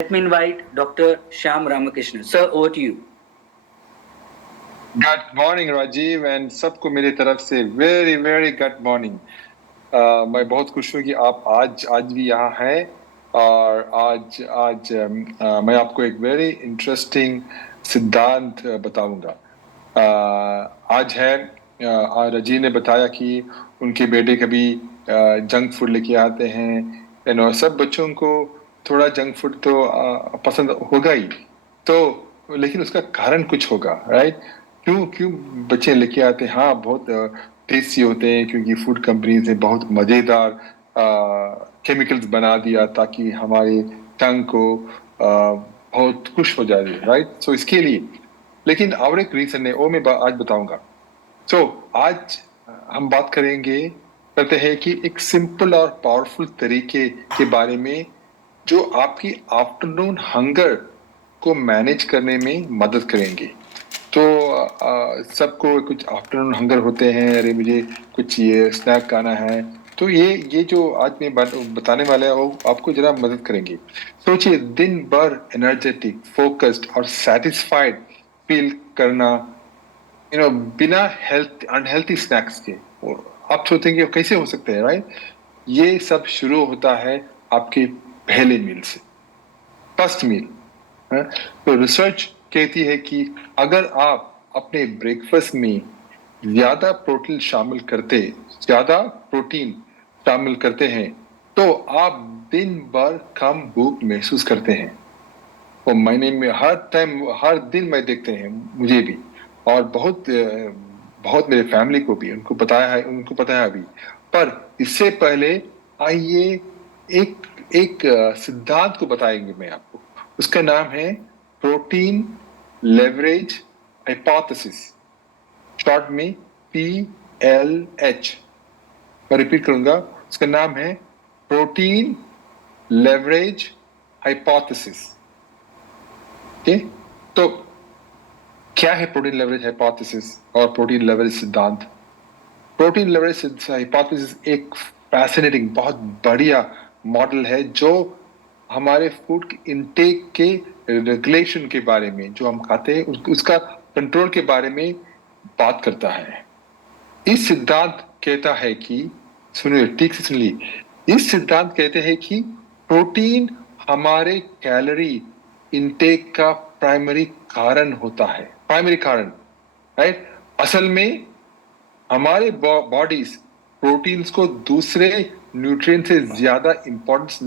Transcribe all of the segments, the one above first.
Let me invite Dr. Shyam Ramakrishnan. Sir, over to you. Good morning, Rajiv, and सबको मेरी तरफ से very good morning. मैं बहुत खुश हूँ कि आप आज भी यहाँ हैं और आज मैं आपको एक very interesting सिद्धांत बताऊंगा. आज है रजी ने बताया कि उनके बेटे कभी जंक फूड लेके आते हैं. सब बच्चों को थोड़ा जंक फूड तो पसंद होगा ही, तो लेकिन उसका कारण कुछ होगा, राइट? क्यों बच्चे लेके आते हैं? हाँ, बहुत टेस्टी होते हैं क्योंकि फूड कंपनीज ने बहुत मजेदार केमिकल्स बना दिया ताकि हमारे टंग को बहुत खुश हो जाए, राइट? सो इसके लिए, लेकिन और एक रीजन है वो मैं आज बताऊंगा. सो आज हम बात करते हैं कि एक सिंपल और पावरफुल तरीके के बारे में जो आपकी आफ्टरनून हंगर को मैनेज करने में मदद करेंगे. तो सबको कुछ आफ्टरनून हंगर होते हैं, अरे मुझे कुछ ये स्नैक खाना है. तो ये जो आज मैं बताने वाला है वो आपको जरा मदद करेंगे. सोचिए, दिन भर एनर्जेटिक, फोकस्ड और सेटिस्फाइड फील करना, बिना अनहेल्थी स्नैक्स के. आप सोचेंगे कैसे हो सकते हैं, राइट? ये सब शुरू होता है आपके पहले मील से, फर्स्ट मील. तो रिसर्च कहती है कि अगर आप अपने ब्रेकफास्ट में ज्यादा प्रोटीन शामिल करते हैं तो आप दिन भर कम भूख महसूस करते हैं. और महीने में हर दिन मैं देखते हैं, मुझे भी और बहुत मेरे फैमिली को भी, उनको पता है अभी. पर इससे पहले आइए एक सिद्धांत को बताएंगे मैं आपको. उसका नाम है प्रोटीन लेवरेज हाइपोथेसिस, शॉर्ट में PLH. मैं रिपीट करूंगा, उसका नाम है प्रोटीन लेवरेज हाइपोथेसिस. तो क्या है प्रोटीन लेवरेज हाइपोथेसिस और प्रोटीन लेवरेज सिद्धांत? प्रोटीन लेवरेज हाइपोथेसिस एक फैसिनेटिंग, बहुत बढ़िया मॉडल है जो हमारे फूड इनटेक के रेगुलेशन के बारे में, जो हम खाते हैं उसका कंट्रोल के बारे में बात करता है. इस सिद्धांत कहता है कि, सुनिए ठीक से सुनिए, इस सिद्धांत कहते हैं कि प्रोटीन हमारे कैलोरी इनटेक का प्राइमरी कारण होता है. प्राइमरी कारण, राइट? असल में हमारे बॉडीज प्रोटीन्स को दूसरे न्यूट्रिएंट से ज्यादा इंपॉर्टेंस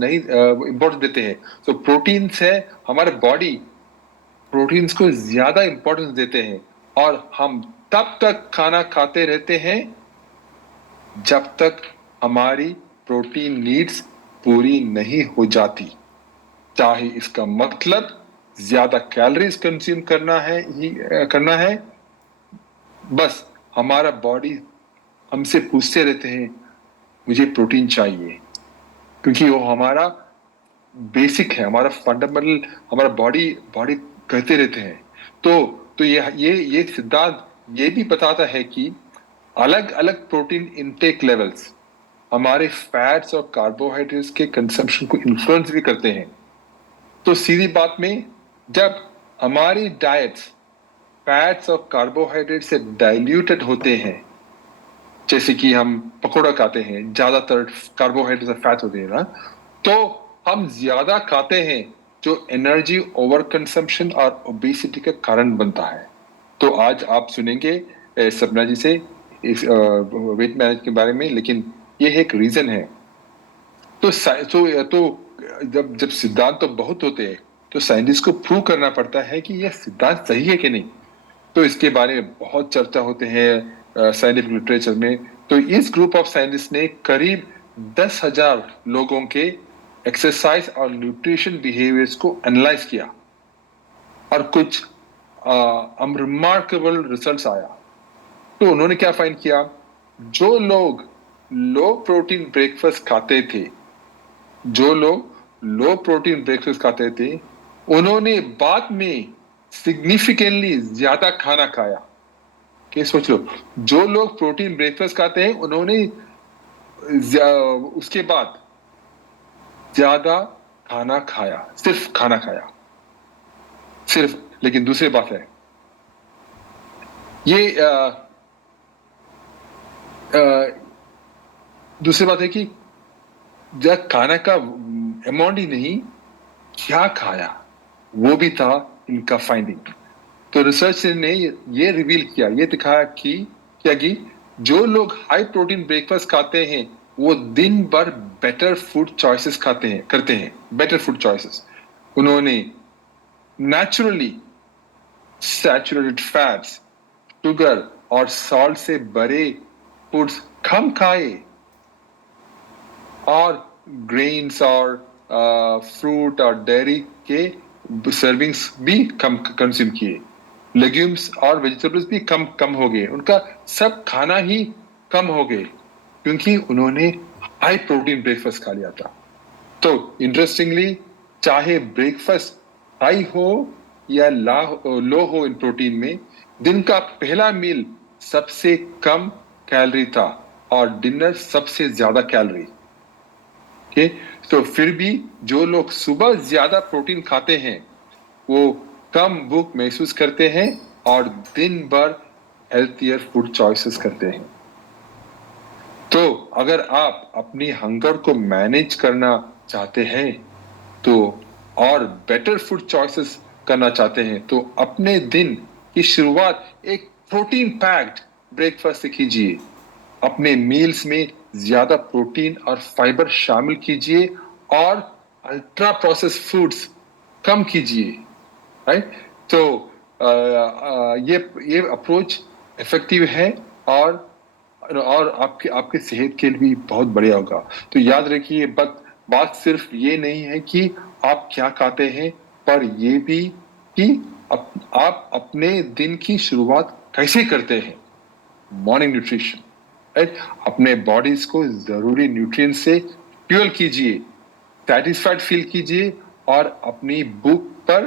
देते हैं. तो प्रोटीन्स है, हमारे बॉडी प्रोटीन्स को ज्यादा इंपॉर्टेंस देते हैं और हम तब तक खाना खाते रहते हैं जब तक हमारी प्रोटीन नीड्स पूरी नहीं हो जाती. चाहे इसका मतलब ज्यादा कैलोरीज कंज्यूम करना है, बस हमारा बॉडी हमसे पूछते रहते हैं मुझे प्रोटीन चाहिए, क्योंकि वो हमारा बेसिक है, हमारा फंडामेंटल, हमारा बॉडी कहते रहते हैं. तो ये सिद्धांत ये भी बताता है कि अलग अलग प्रोटीन इनटेक लेवल्स हमारे फैट्स और कार्बोहाइड्रेट्स के कंजम्पशन को इन्फ्लुएंस भी करते हैं. तो सीधी बात में, जब हमारी डाइट्स फैट्स और कार्बोहाइड्रेट से डाइल्यूटेड होते हैं, जैसे कि हम पकौड़ा खाते हैं, ज्यादातर कार्बोहाइड्रेट और फैट होते हैं ना, तो हम ज्यादा खाते हैं जो एनर्जी ओवर कंजम्पशन और ओबेसिटी का कारण बनता है. तो आज आप सुनेंगे सपना जी से इस वेट मैनेज के बारे में, लेकिन ये एक रीजन है. तो जब सिद्धांत तो बहुत होते हैं तो साइंटिस्ट को प्रूव करना पड़ता है कि यह सिद्धांत सही है कि नहीं. तो इसके बारे में बहुत चर्चा होते हैं साइंटिफिक लिटरेचर में. तो इस ग्रुप ऑफ साइंटिस्ट ने करीब 10,000 लोगों के एक्सरसाइज और न्यूट्रिशन बिहेवियर्स को एनालाइज किया और कुछ अनरिमार्केबल रिजल्ट्स आया. तो उन्होंने क्या फाइंड किया? जो लोग लो प्रोटीन ब्रेकफास्ट खाते थे, उन्होंने बाद में सिग्निफिकेंटली ज्यादा खाना खाया. क्या सोच लो, जो लोग प्रोटीन ब्रेकफास्ट खाते हैं उन्होंने उसके बाद ज्यादा खाना खाया, सिर्फ खाना खाया, सिर्फ। लेकिन दूसरी बात है, ये दूसरी बात है कि जब खाना का अमाउंट ही नहीं, क्या खाया वो भी था इनका फाइंडिंग। तो रिसर्च ने ये रिवील किया, ये दिखाया कि क्या कि जो लोग हाई प्रोटीन ब्रेकफास्ट खाते हैं वो दिन भर बेटर फूड चॉइसेस करते हैं, बेटर फूड चॉइसेस। उन्होंने नेचुरली सैचुरेटेड फैट्स, शुगर और सॉल्ट से भरे फूड्स कम खाए और ग्रेन्स और फ्रूट और डेयरी के सर्विंग्स भी कम कंज्यूम किए। लेग्यूम्स और वेजिटेबल्स भी कम कम हो गए, उनका सब खाना ही कम हो गए क्योंकि उन्होंने हाई प्रोटीन ब्रेकफास्ट खा लिया था। तो इंटरेस्टिंगली, चाहे ब्रेकफास्ट हाई हो या लो हो इन प्रोटीन में, दिन का पहला मील सबसे कम कैलोरी था और डिनर सबसे ज्यादा कैलोरी। ओके, तो फिर भी जो लोग सुबह ज्यादा प्रोटीन खाते हैं वो कम भूख महसूस करते हैं और दिन भर हेल्थियर फूड चॉइसेस करते हैं। तो अगर आप अपनी हंगर को मैनेज करना चाहते हैं तो और बेटर फूड चॉइसेस करना चाहते हैं तो अपने दिन की शुरुआत एक प्रोटीन पैक्ड ब्रेकफास्ट से कीजिए। अपने मील्स में ज्यादा प्रोटीन और फाइबर शामिल कीजिए और अल्ट्रा प्रोसेस्ड फूड्स कम कीजिए, राइट। तो ये अप्रोच इफेक्टिव है और आपके आपके सेहत के लिए भी बहुत बढ़िया होगा। तो याद रखिए, बात सिर्फ ये नहीं है कि आप क्या खाते हैं, पर ये भी कि आप अपने दिन की शुरुआत कैसे करते हैं। Morning nutrition, right. अपने बॉडीज को जरूरी न्यूट्रिएंट से फ्यूल कीजिए, सैटिस्फाइड फील कीजिए और अपनी भूख पर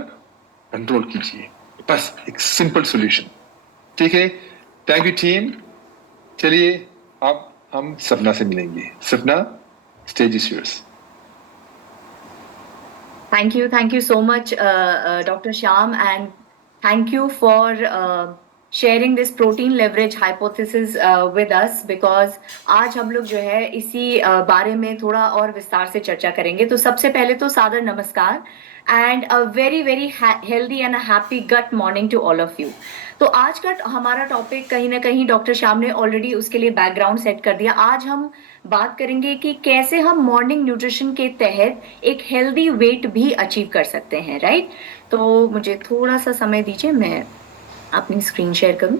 कंट्रोल कीजिए। बस एक सिंपल सॉल्यूशन, ठीक है। Thank you team. चलिए अब हम सपना से मिलेंगे। सपना, stage is yours. Thank you so much, Dr. Shyam, and thank you for sharing this protein leverage hypothesis with us, because आज हम लोग जो है इसी बारे में थोड़ा और विस्तार से चर्चा करेंगे। तो सबसे पहले तो सादर नमस्कार and a very healthy and a happy gut morning to all of you. तो आज का हमारा टॉपिक कहीं ना कहीं डॉक्टर श्याम ने ऑलरेडी उसके लिए बैकग्राउंड सेट कर दिया। आज हम बात करेंगे कि कैसे हम मॉर्निंग न्यूट्रिशन के तहत एक हेल्दी वेट भी अचीव कर सकते हैं, राइट। तो मुझे थोड़ा सा समय दीजिए, मैं अपनी स्क्रीन शेयर करूं।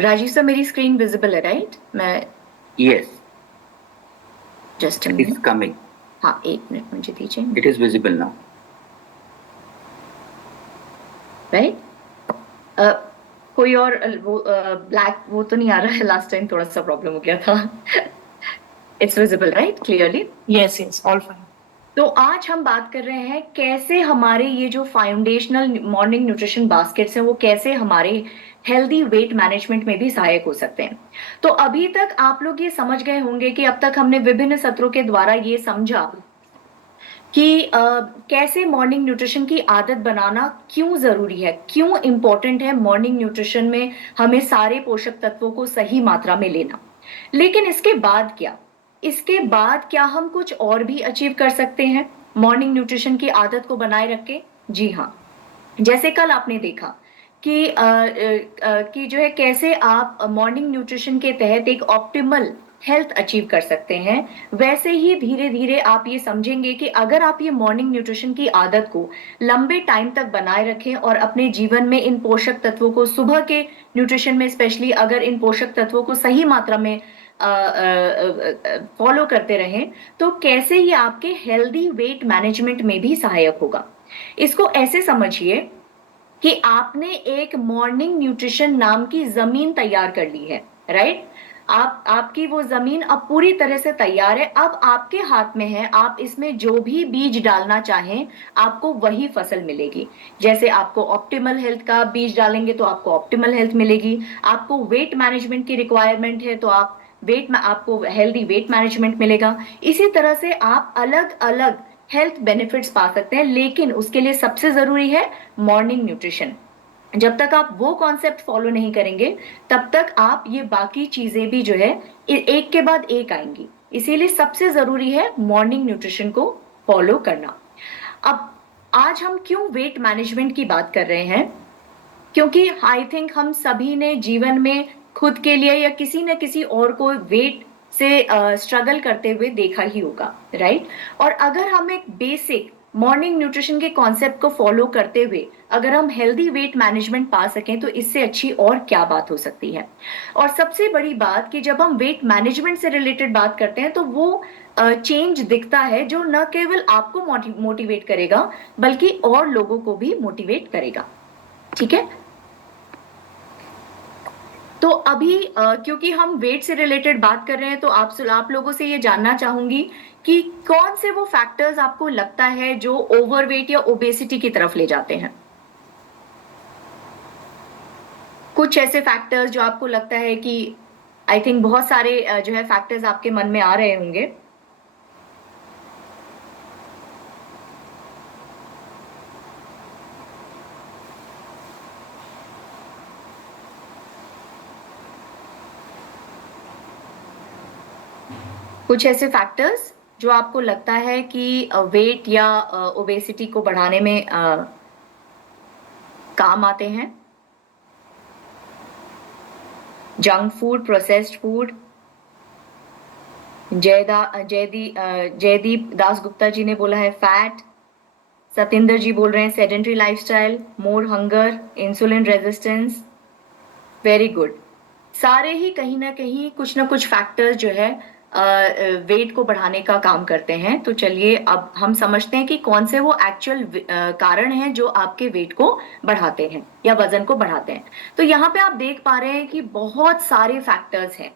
राजीव सर, मेरी स्क्रीन विजिबल है, राइट? मैं Yes, जस्ट it's coming. हाँ, एक मिनट मुझे दीजिए, It is visible now. Right. कोई और वो ब्लैक वो तो नहीं आ रहा है? लास्ट टाइम थोड़ा सा प्रॉब्लम हो गया था। It's visible, right, clearly? Yes, all fine. तो आज हम बात कर रहे हैं कैसे हमारे ये जो फाउंडेशनल मॉर्निंग न्यूट्रिशन बास्केट्स हैं वो कैसे हमारे हेल्दी वेट मैनेजमेंट में भी सहायक हो सकते हैं। तो अभी तक आप लोग ये समझ गए होंगे कि अब तक हमने विभिन्न सत्रों के द्वारा ये समझा कि कैसे मॉर्निंग न्यूट्रिशन की आदत बनाना क्यों जरूरी है, क्यों इंपॉर्टेंट है मॉर्निंग न्यूट्रिशन में हमें सारे पोषक तत्वों को सही मात्रा में लेना। लेकिन इसके बाद क्या हम कुछ और भी अचीव कर सकते हैं मॉर्निंग न्यूट्रिशन की आदत को बनाए रख के? जी हाँ, जैसे कल आपने देखा कि जो है कैसे आप मॉर्निंग न्यूट्रिशन के तहत एक ऑप्टिमल हेल्थ अचीव कर सकते हैं, वैसे ही धीरे धीरे आप ये समझेंगे कि अगर आप ये मॉर्निंग न्यूट्रिशन की आदत को लंबे टाइम तक बनाए रखें और अपने जीवन में इन पोषक तत्वों को, सुबह के न्यूट्रिशन में स्पेशली अगर इन पोषक तत्वों को सही मात्रा में फॉलो करते रहें, तो कैसे ये आपके हेल्दी वेट मैनेजमेंट में भी सहायक होगा। इसको ऐसे समझिए कि आपने एक मॉर्निंग न्यूट्रिशन नाम की जमीन तैयार कर ली है, राइट। आपकी वो जमीन अब पूरी तरह से तैयार है, अब आपके हाथ में है, आप इसमें जो भी बीज डालना चाहें आपको वही फसल मिलेगी। जैसे आपको ऑप्टिमल हेल्थ का बीज डालेंगे तो आपको ऑप्टिमल हेल्थ मिलेगी, आपको वेट मैनेजमेंट की रिक्वायरमेंट है तो आपको हेल्दी वेट मैनेजमेंट मिलेगा। इसी तरह से आप अलग अलग हेल्थ बेनिफिट्स पा सकते हैं, लेकिन उसके लिए सबसे जरूरी है मॉर्निंग न्यूट्रिशन। जब तक आप वो कॉन्सेप्ट फॉलो नहीं करेंगे तब तक आप ये बाकी चीजें भी जो है एक के बाद एक आएंगी। इसीलिए सबसे जरूरी है मॉर्निंग न्यूट्रिशन को फॉलो करना। अब आज हम क्यों वेट मैनेजमेंट की बात कर रहे हैं, क्योंकि आई थिंक हम सभी ने जीवन में खुद के लिए या किसी न किसी और को वेट से स्ट्रगल करते हुए देखा ही होगा, राइट। और अगर हम एक बेसिक मॉर्निंग न्यूट्रिशन के कॉन्सेप्ट को फॉलो करते हुए अगर हम हेल्दी वेट मैनेजमेंट पा सकें तो इससे अच्छी और क्या बात हो सकती है। और सबसे बड़ी बात कि जब हम वेट मैनेजमेंट से रिलेटेड बात करते हैं तो वो चेंज दिखता है जो न केवल आपको मोटिवेट करेगा बल्कि और लोगों को भी मोटिवेट करेगा, ठीक है। तो अभी क्योंकि हम वेट से रिलेटेड बात कर रहे हैं तो आप लोगों से ये जानना चाहूंगी कि कौन से वो फैक्टर्स आपको लगता है जो ओवरवेट या ओबेसिटी की तरफ ले जाते हैं। कुछ ऐसे फैक्टर्स जो आपको लगता है कि आई थिंक बहुत सारे जो है फैक्टर्स आपके मन में आ रहे होंगे। कुछ ऐसे फैक्टर्स जो आपको लगता है कि वेट या ओबेसिटी को बढ़ाने में काम आते हैं। Junk food, processed food. Jaydeep Das Gupta ji ने बोला है फैट। सतिंदर जी बोल रहे हैं sedentary lifestyle, more hunger, insulin resistance. Very good. सारे ही कहीं ना कहीं कुछ ना कुछ फैक्टर्स जो है वेट को बढ़ाने का काम करते हैं। तो चलिए अब हम समझते हैं कि कौन से वो एक्चुअल कारण हैं जो आपके वेट को बढ़ाते हैं या वजन को बढ़ाते हैं। तो यहाँ पे आप देख पा रहे हैं कि बहुत सारे फैक्टर्स हैं,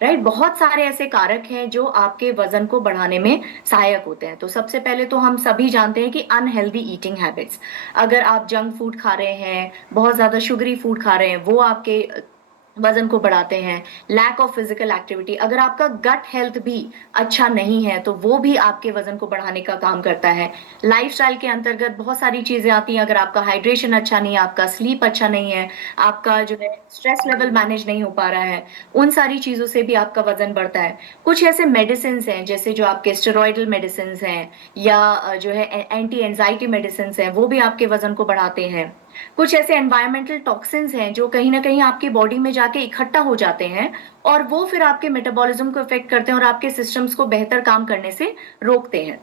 राइट। बहुत सारे ऐसे कारक हैं जो आपके वजन को बढ़ाने में सहायक होते हैं। तो सबसे पहले तो हम सभी जानते हैं कि अनहेल्दी ईटिंग हैबिट्स। अगर आप जंक फूड खा रहे हैं, बहुत ज्यादा शुगरी फूड खा रहे हैं, वो आपके वजन को बढ़ाते हैं। लैक ऑफ फिजिकल एक्टिविटी, अगर आपका गट हेल्थ भी अच्छा नहीं है तो वो भी आपके वजन को बढ़ाने का काम करता है। लाइफस्टाइल के अंतर्गत बहुत सारी चीजें आती हैं। अगर आपका हाइड्रेशन अच्छा नहीं है, आपका स्लीप अच्छा नहीं है, आपका जो है स्ट्रेस लेवल मैनेज नहीं हो पा रहा है, उन सारी चीजों से भी आपका वजन बढ़ता है। कुछ ऐसे मेडिसिन हैं जैसे जो आपके स्टेरॉइडल मेडिसिन हैं या जो है एंटी एंजाइटी मेडिसिन हैं, वो भी आपके वजन को बढ़ाते हैं। कुछ ऐसे एनवायरमेंटल टॉक्सिन्स हैं जो कहीं ना कहीं आपकी बॉडी में जाके इकट्ठा हो जाते हैं और वो फिर आपके मेटाबॉलिज्म को इफेक्ट करते हैं और आपके सिस्टम्स को बेहतर काम करने से रोकते हैं।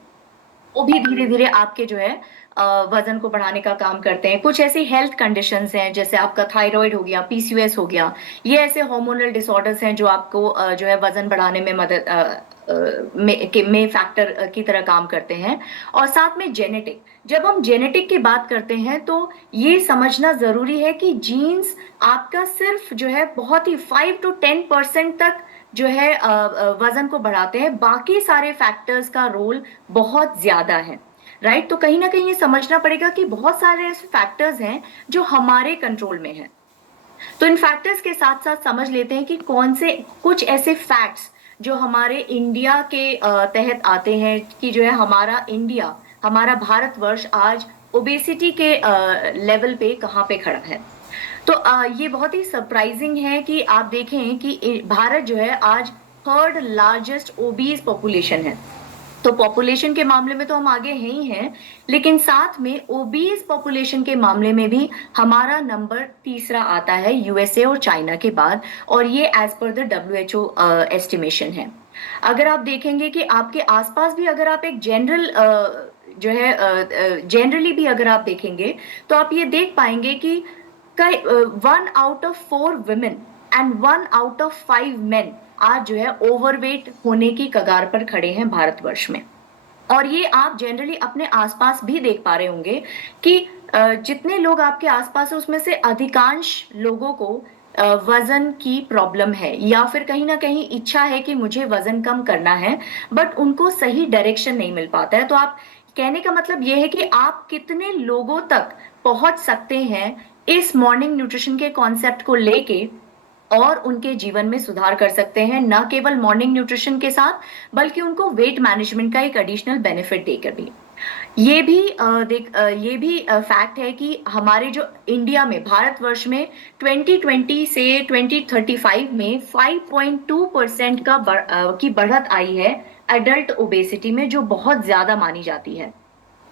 वो भी धीरे धीरे आपके जो है वजन को बढ़ाने का काम करते हैं। कुछ ऐसी हेल्थ कंडीशंस हैं जैसे आपका थायराइड हो गया, पीसीओएस हो गया, ये ऐसे हार्मोनल डिसऑर्डर्स हैं जो आपको जो है वजन बढ़ाने में मदद में फैक्टर की तरह काम करते हैं। और साथ में जेनेटिक, जब हम जेनेटिक की बात करते हैं तो ये समझना जरूरी है कि जीन्स आपका सिर्फ जो है बहुत ही 5 to 10% तक जो है वजन को बढ़ाते हैं, बाकी सारे फैक्टर्स का रोल बहुत ज्यादा है, राइट। तो कहीं ना कहीं ये समझना पड़ेगा कि बहुत सारे ऐसे फैक्टर्स हैं जो हमारे कंट्रोल में है। तो इन फैक्टर्स के साथ साथ समझ लेते हैं कि कौन से कुछ ऐसे फैक्ट्स जो हमारे इंडिया के तहत आते हैं कि जो है हमारा इंडिया, हमारा भारतवर्ष आज ओबेसिटी के लेवल पे कहाँ पे खड़ा है। तो ये बहुत ही सरप्राइजिंग है कि आप देखें कि भारत जो है आज थर्ड लार्जेस्ट ओबीज पॉपुलेशन है। तो पॉपुलेशन के मामले में तो हम आगे हैं ही हैं, लेकिन साथ में ओबीज पॉपुलेशन के मामले में भी हमारा नंबर तीसरा आता है यूएसए और चाइना के बाद, और ये as per the WHO estimation है। अगर आप देखेंगे कि आपके आसपास भी अगर आप एक जनरल जो है जनरली भी अगर आप देखेंगे तो आप ये देख पाएंगे कि 1 out of 4 women and 1 out of 5 men आज जो है ओवरवेट होने की कगार पर खड़े हैं भारतवर्ष में। और ये आप जनरली अपने आसपास भी देख पा रहे होंगे कि जितने लोग आपके आसपास है उसमें से अधिकांश लोगों को वजन की प्रॉब्लम है या फिर कहीं ना कहीं इच्छा है कि मुझे वजन कम करना है, बट उनको सही डायरेक्शन नहीं मिल पाता है। तो आप कहने का मतलब ये है कि आप कितने लोगों तक पहुंच सकते हैं इस मॉर्निंग न्यूट्रिशन के कॉन्सेप्ट को लेके और उनके जीवन में सुधार कर सकते हैं, न केवल मॉर्निंग न्यूट्रिशन के साथ बल्कि उनको वेट मैनेजमेंट का एक एडिशनल बेनिफिट देकर भी। ये भी फैक्ट है कि हमारे जो इंडिया में, भारतवर्ष में 2020 से 2035 में 5.2% की बढ़त आई है एडल्ट ओबेसिटी में, जो बहुत ज्यादा मानी जाती है।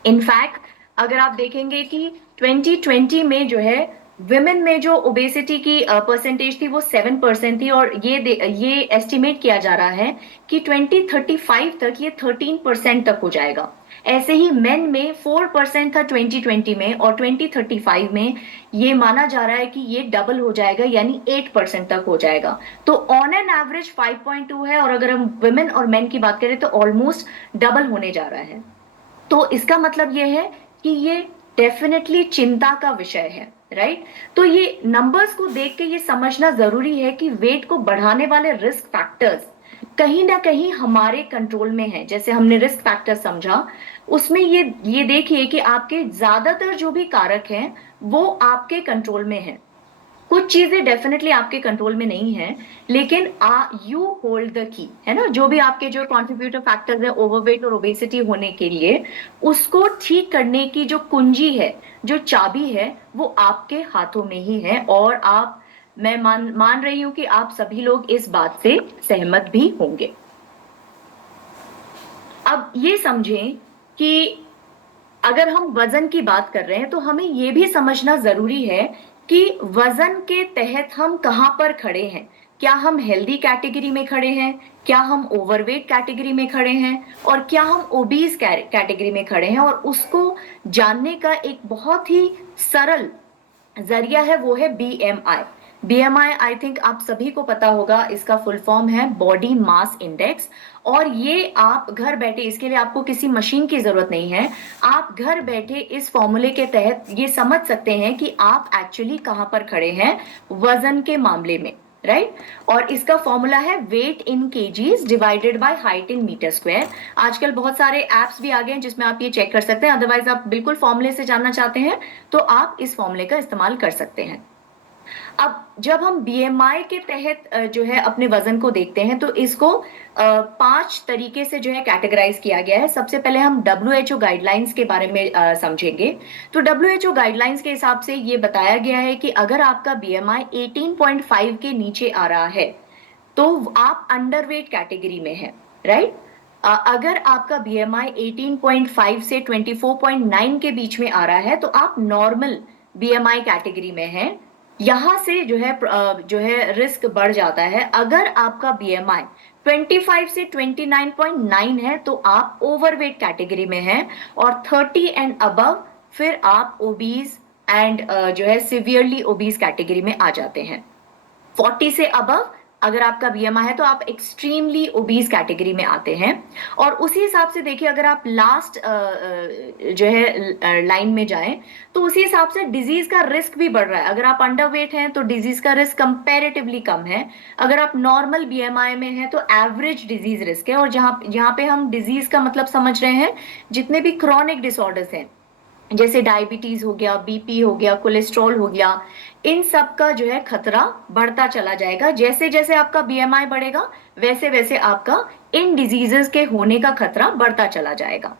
इनफैक्ट अगर आप देखेंगे कि 2020 में जो है विमेन में जो ओबेसिटी की परसेंटेज थी वो 7% थी, और ये एस्टिमेट किया जा रहा है कि 2035 तक ये 13% तक हो जाएगा। ऐसे ही मेन में 4% था 2020 में, और 2035 में ये माना जा रहा है कि ये डबल हो जाएगा, यानी 8% तक हो जाएगा। तो ऑन एन एवरेज 5.2 है, और अगर हम वुमेन और मेन की बात करें तो ऑलमोस्ट डबल होने जा रहा है। तो इसका मतलब ये है कि ये डेफिनेटली चिंता का विषय है, राइट? तो ये नंबर्स को देख के ये समझना जरूरी है कि वेट को बढ़ाने वाले रिस्क फैक्टर्स कहीं ना कहीं हमारे कंट्रोल में है। जैसे हमने रिस्क फैक्टर समझा, उसमें ये देखिए कि आपके ज्यादातर जो भी कारक हैं वो आपके कंट्रोल में है। कुछ चीजें डेफिनेटली आपके कंट्रोल में नहीं है, लेकिन यू होल्ड द की, है ना? जो भी आपके जो कॉन्ट्रीब्यूटर फैक्टर्स है ओवरवेट और ओबेसिटी होने के लिए, उसको ठीक करने की जो कुंजी है, जो चाबी है, वो आपके हाथों में ही है। और मैं मान रही हूं कि आप सभी लोग इस बात से सहमत भी होंगे। अब ये समझें कि अगर हम वजन की बात कर रहे हैं तो हमें यह भी समझना जरूरी है कि वजन के तहत हम कहां पर खड़े हैं। क्या हम हेल्दी कैटेगरी में खड़े हैं, क्या हम ओवरवेट कैटेगरी में खड़े हैं, और क्या हम ओबीज कैटेगरी में खड़े हैं? और उसको जानने का एक बहुत ही सरल जरिया है, वो है बीएमआई। बीएमआई आई थिंक आप सभी को पता होगा, इसका फुल फॉर्म है बॉडी मास इंडेक्स। और ये आप घर बैठे, इसके लिए आपको किसी मशीन की जरूरत नहीं है, आप घर बैठे इस फॉर्मूले के तहत ये समझ सकते हैं कि आप एक्चुअली कहां पर खड़े हैं वजन के मामले में, राइट? और इसका फॉर्मूला है weight in kgs divided by height in metre square. आजकल बहुत सारे एप्स भी आ गए हैं जिसमें आप ये चेक कर सकते हैं, अदरवाइज आप बिल्कुल फॉर्मूले से जानना चाहते हैं तो आप इस फॉर्मूले का इस्तेमाल कर सकते हैं। अब जब हम बीएमआई के तहत जो है अपने वजन को देखते हैं, तो इसको 5 तरीके से जो है कैटेगराइज किया गया है। सबसे पहले हम WHO गाइडलाइंस के बारे में समझेंगे। तो WHO गाइडलाइंस के हिसाब से ये बताया गया है कि अगर आपका बीएमआई 18.5 के नीचे आ रहा है तो आप अंडरवेट कैटेगरी में है, राइट? अगर आपका बीएमआई 18.5 से 24.9 के बीच में आ रहा है तो आप नॉर्मल बीएमआई कैटेगरी में हैं। यहां से जो है रिस्क बढ़ जाता है। अगर आपका बीएमआई 25 से 29.9 है तो आप ओवरवेट कैटेगरी में हैं, और 30 एंड अबव फिर आप ओबीज एंड जो है सिवियरली ओबीज कैटेगरी में आ जाते हैं। 40 से अबव अगर आपका बीएमआई है तो आप एक्सट्रीमली ओबीज कैटेगरी में आते हैं। और उसी हिसाब से देखिए, अगर आप लास्ट जो है लाइन में जाएं तो उसी हिसाब से डिजीज का रिस्क भी बढ़ रहा है। अगर आप अंडरवेट हैं तो डिजीज का रिस्क कंपैरेटिवली कम है। अगर आप नॉर्मल बीएमआई में हैं तो एवरेज डिजीज रिस्क है। और जहां पे हम डिजीज का मतलब समझ रहे हैं जितने भी क्रॉनिक डिसऑर्डर्स हैं, जैसे डायबिटीज हो गया, बीपी हो गया, कोलेस्ट्रॉल हो गया, इन सब का जो है खतरा बढ़ता चला जाएगा। जैसे जैसे आपका बीएमआई बढ़ेगा वैसे वैसे आपका इन डिजीजेस के होने का खतरा बढ़ता चला जाएगा।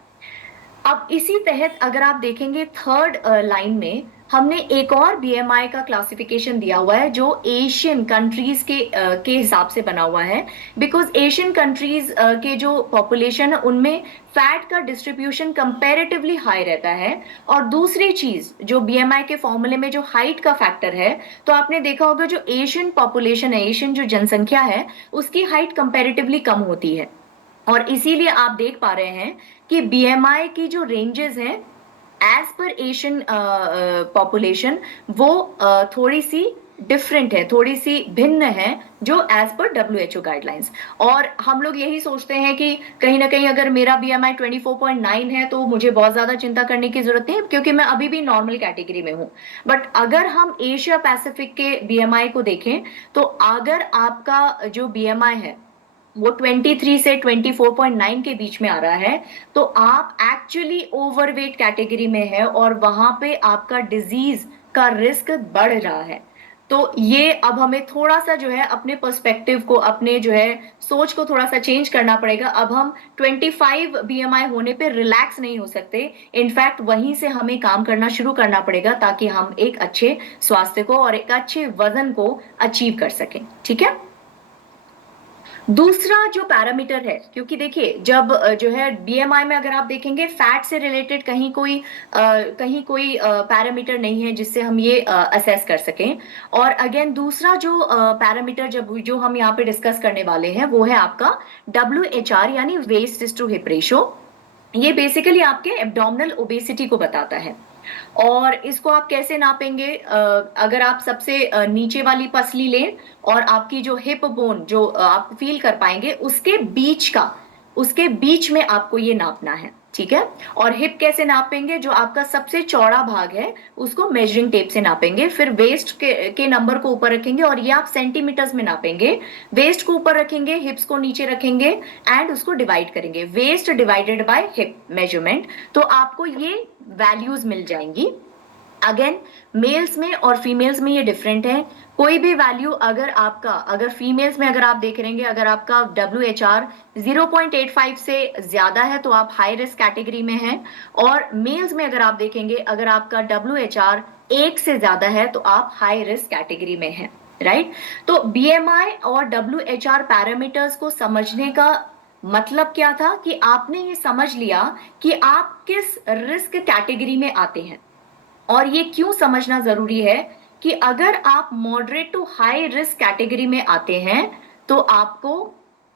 अब इसी तहत अगर आप देखेंगे थर्ड लाइन में हमने एक और बीएमआई का क्लासिफिकेशन दिया हुआ है जो एशियन कंट्रीज के हिसाब से बना हुआ है। बिकॉज एशियन कंट्रीज के जो पॉपुलेशन है उनमें फैट का डिस्ट्रीब्यूशन कंपैरेटिवली हाई रहता है। और दूसरी चीज जो बीएमआई के फॉर्मूले में जो हाइट का फैक्टर है, तो आपने देखा होगा जो एशियन पॉपुलेशन है, एशियन जो जनसंख्या है, उसकी हाइट कंपैरेटिवली कम होती है। और इसीलिए आप देख पा रहे हैं कि बीएमआई की जो रेंजेस हैं एज पर एशियन पॉपुलेशन वो थोड़ी सी डिफरेंट है, थोड़ी सी भिन्न है जो एज पर WHO गाइडलाइंस। और हम लोग यही सोचते हैं कि कहीं ना कहीं अगर मेरा BMI 24.9 है तो मुझे बहुत ज्यादा चिंता करने की जरूरत नहीं है क्योंकि मैं अभी भी नॉर्मल कैटेगरी में हूँ। बट अगर हम एशिया पैसिफिक के BMI को देखें तो अगर आपका जो BMI है वो 23 से 24.9 के बीच में आ रहा है तो आप एक्चुअली ओवरवेट कैटेगरी में है और वहां पे आपका डिजीज का रिस्क बढ़ रहा है। तो ये अब हमें थोड़ा सा जो है अपने पर्सपेक्टिव को, अपने जो है सोच को थोड़ा सा चेंज करना पड़ेगा। अब हम 25 BMI होने पे रिलैक्स नहीं हो सकते, इनफैक्ट वहीं से हमें काम करना शुरू करना पड़ेगा ताकि हम एक अच्छे स्वास्थ्य को और एक अच्छे वजन को अचीव कर सकें। ठीक है। दूसरा जो पैरामीटर है, क्योंकि देखिए जब जो है BMI में अगर आप देखेंगे फैट से रिलेटेड कहीं कोई पैरामीटर नहीं है जिससे हम ये असेस कर सकें। और अगेन दूसरा जो पैरामीटर जो हम यहाँ पे डिस्कस करने वाले हैं वो है आपका WHR यानी वेस्ट टू हिप रेशो। ये बेसिकली आपके एब्डोमिनल ओबेसिटी को बताता है। और इसको आप कैसे नापेंगे? अगर आप सबसे नीचे वाली पसली लें और आपकी जो हिप बोन जो आप फील कर पाएंगे उसके बीच में आपको ये नापना है। ठीक है। और हिप कैसे नापेंगे? जो आपका सबसे चौड़ा भाग है उसको मेजरिंग टेप से नापेंगे, फिर वेस्ट के नंबर को ऊपर रखेंगे और ये आप सेंटीमीटर्स में नापेंगे। वेस्ट को ऊपर रखेंगे, हिप्स को नीचे रखेंगे एंड उसको डिवाइड करेंगे, waist divided by hip measurement, तो आपको ये वैल्यूज मिल जाएंगी। अगेन मेल्स में और फीमेल्स में ये डिफरेंट है। कोई भी वैल्यू अगर फीमेल्स में अगर आप देख रहेंगे, अगर आपका WHR 0.85 से ज्यादा है तो आप हाई रिस्क कैटेगरी में हैं। और मेल्स में अगर आप देखेंगे, अगर आपका WHR 1 से ज्यादा है तो आप हाई रिस्क कैटेगरी में हैं। राइट। तो BMI और WHR पैरामीटर्स को समझने का मतलब क्या था कि आपने ये समझ लिया कि आप किस रिस्क कैटेगरी में आते हैं। और ये क्यों समझना जरूरी है कि अगर आप moderate to high risk category में आते हैं तो आपको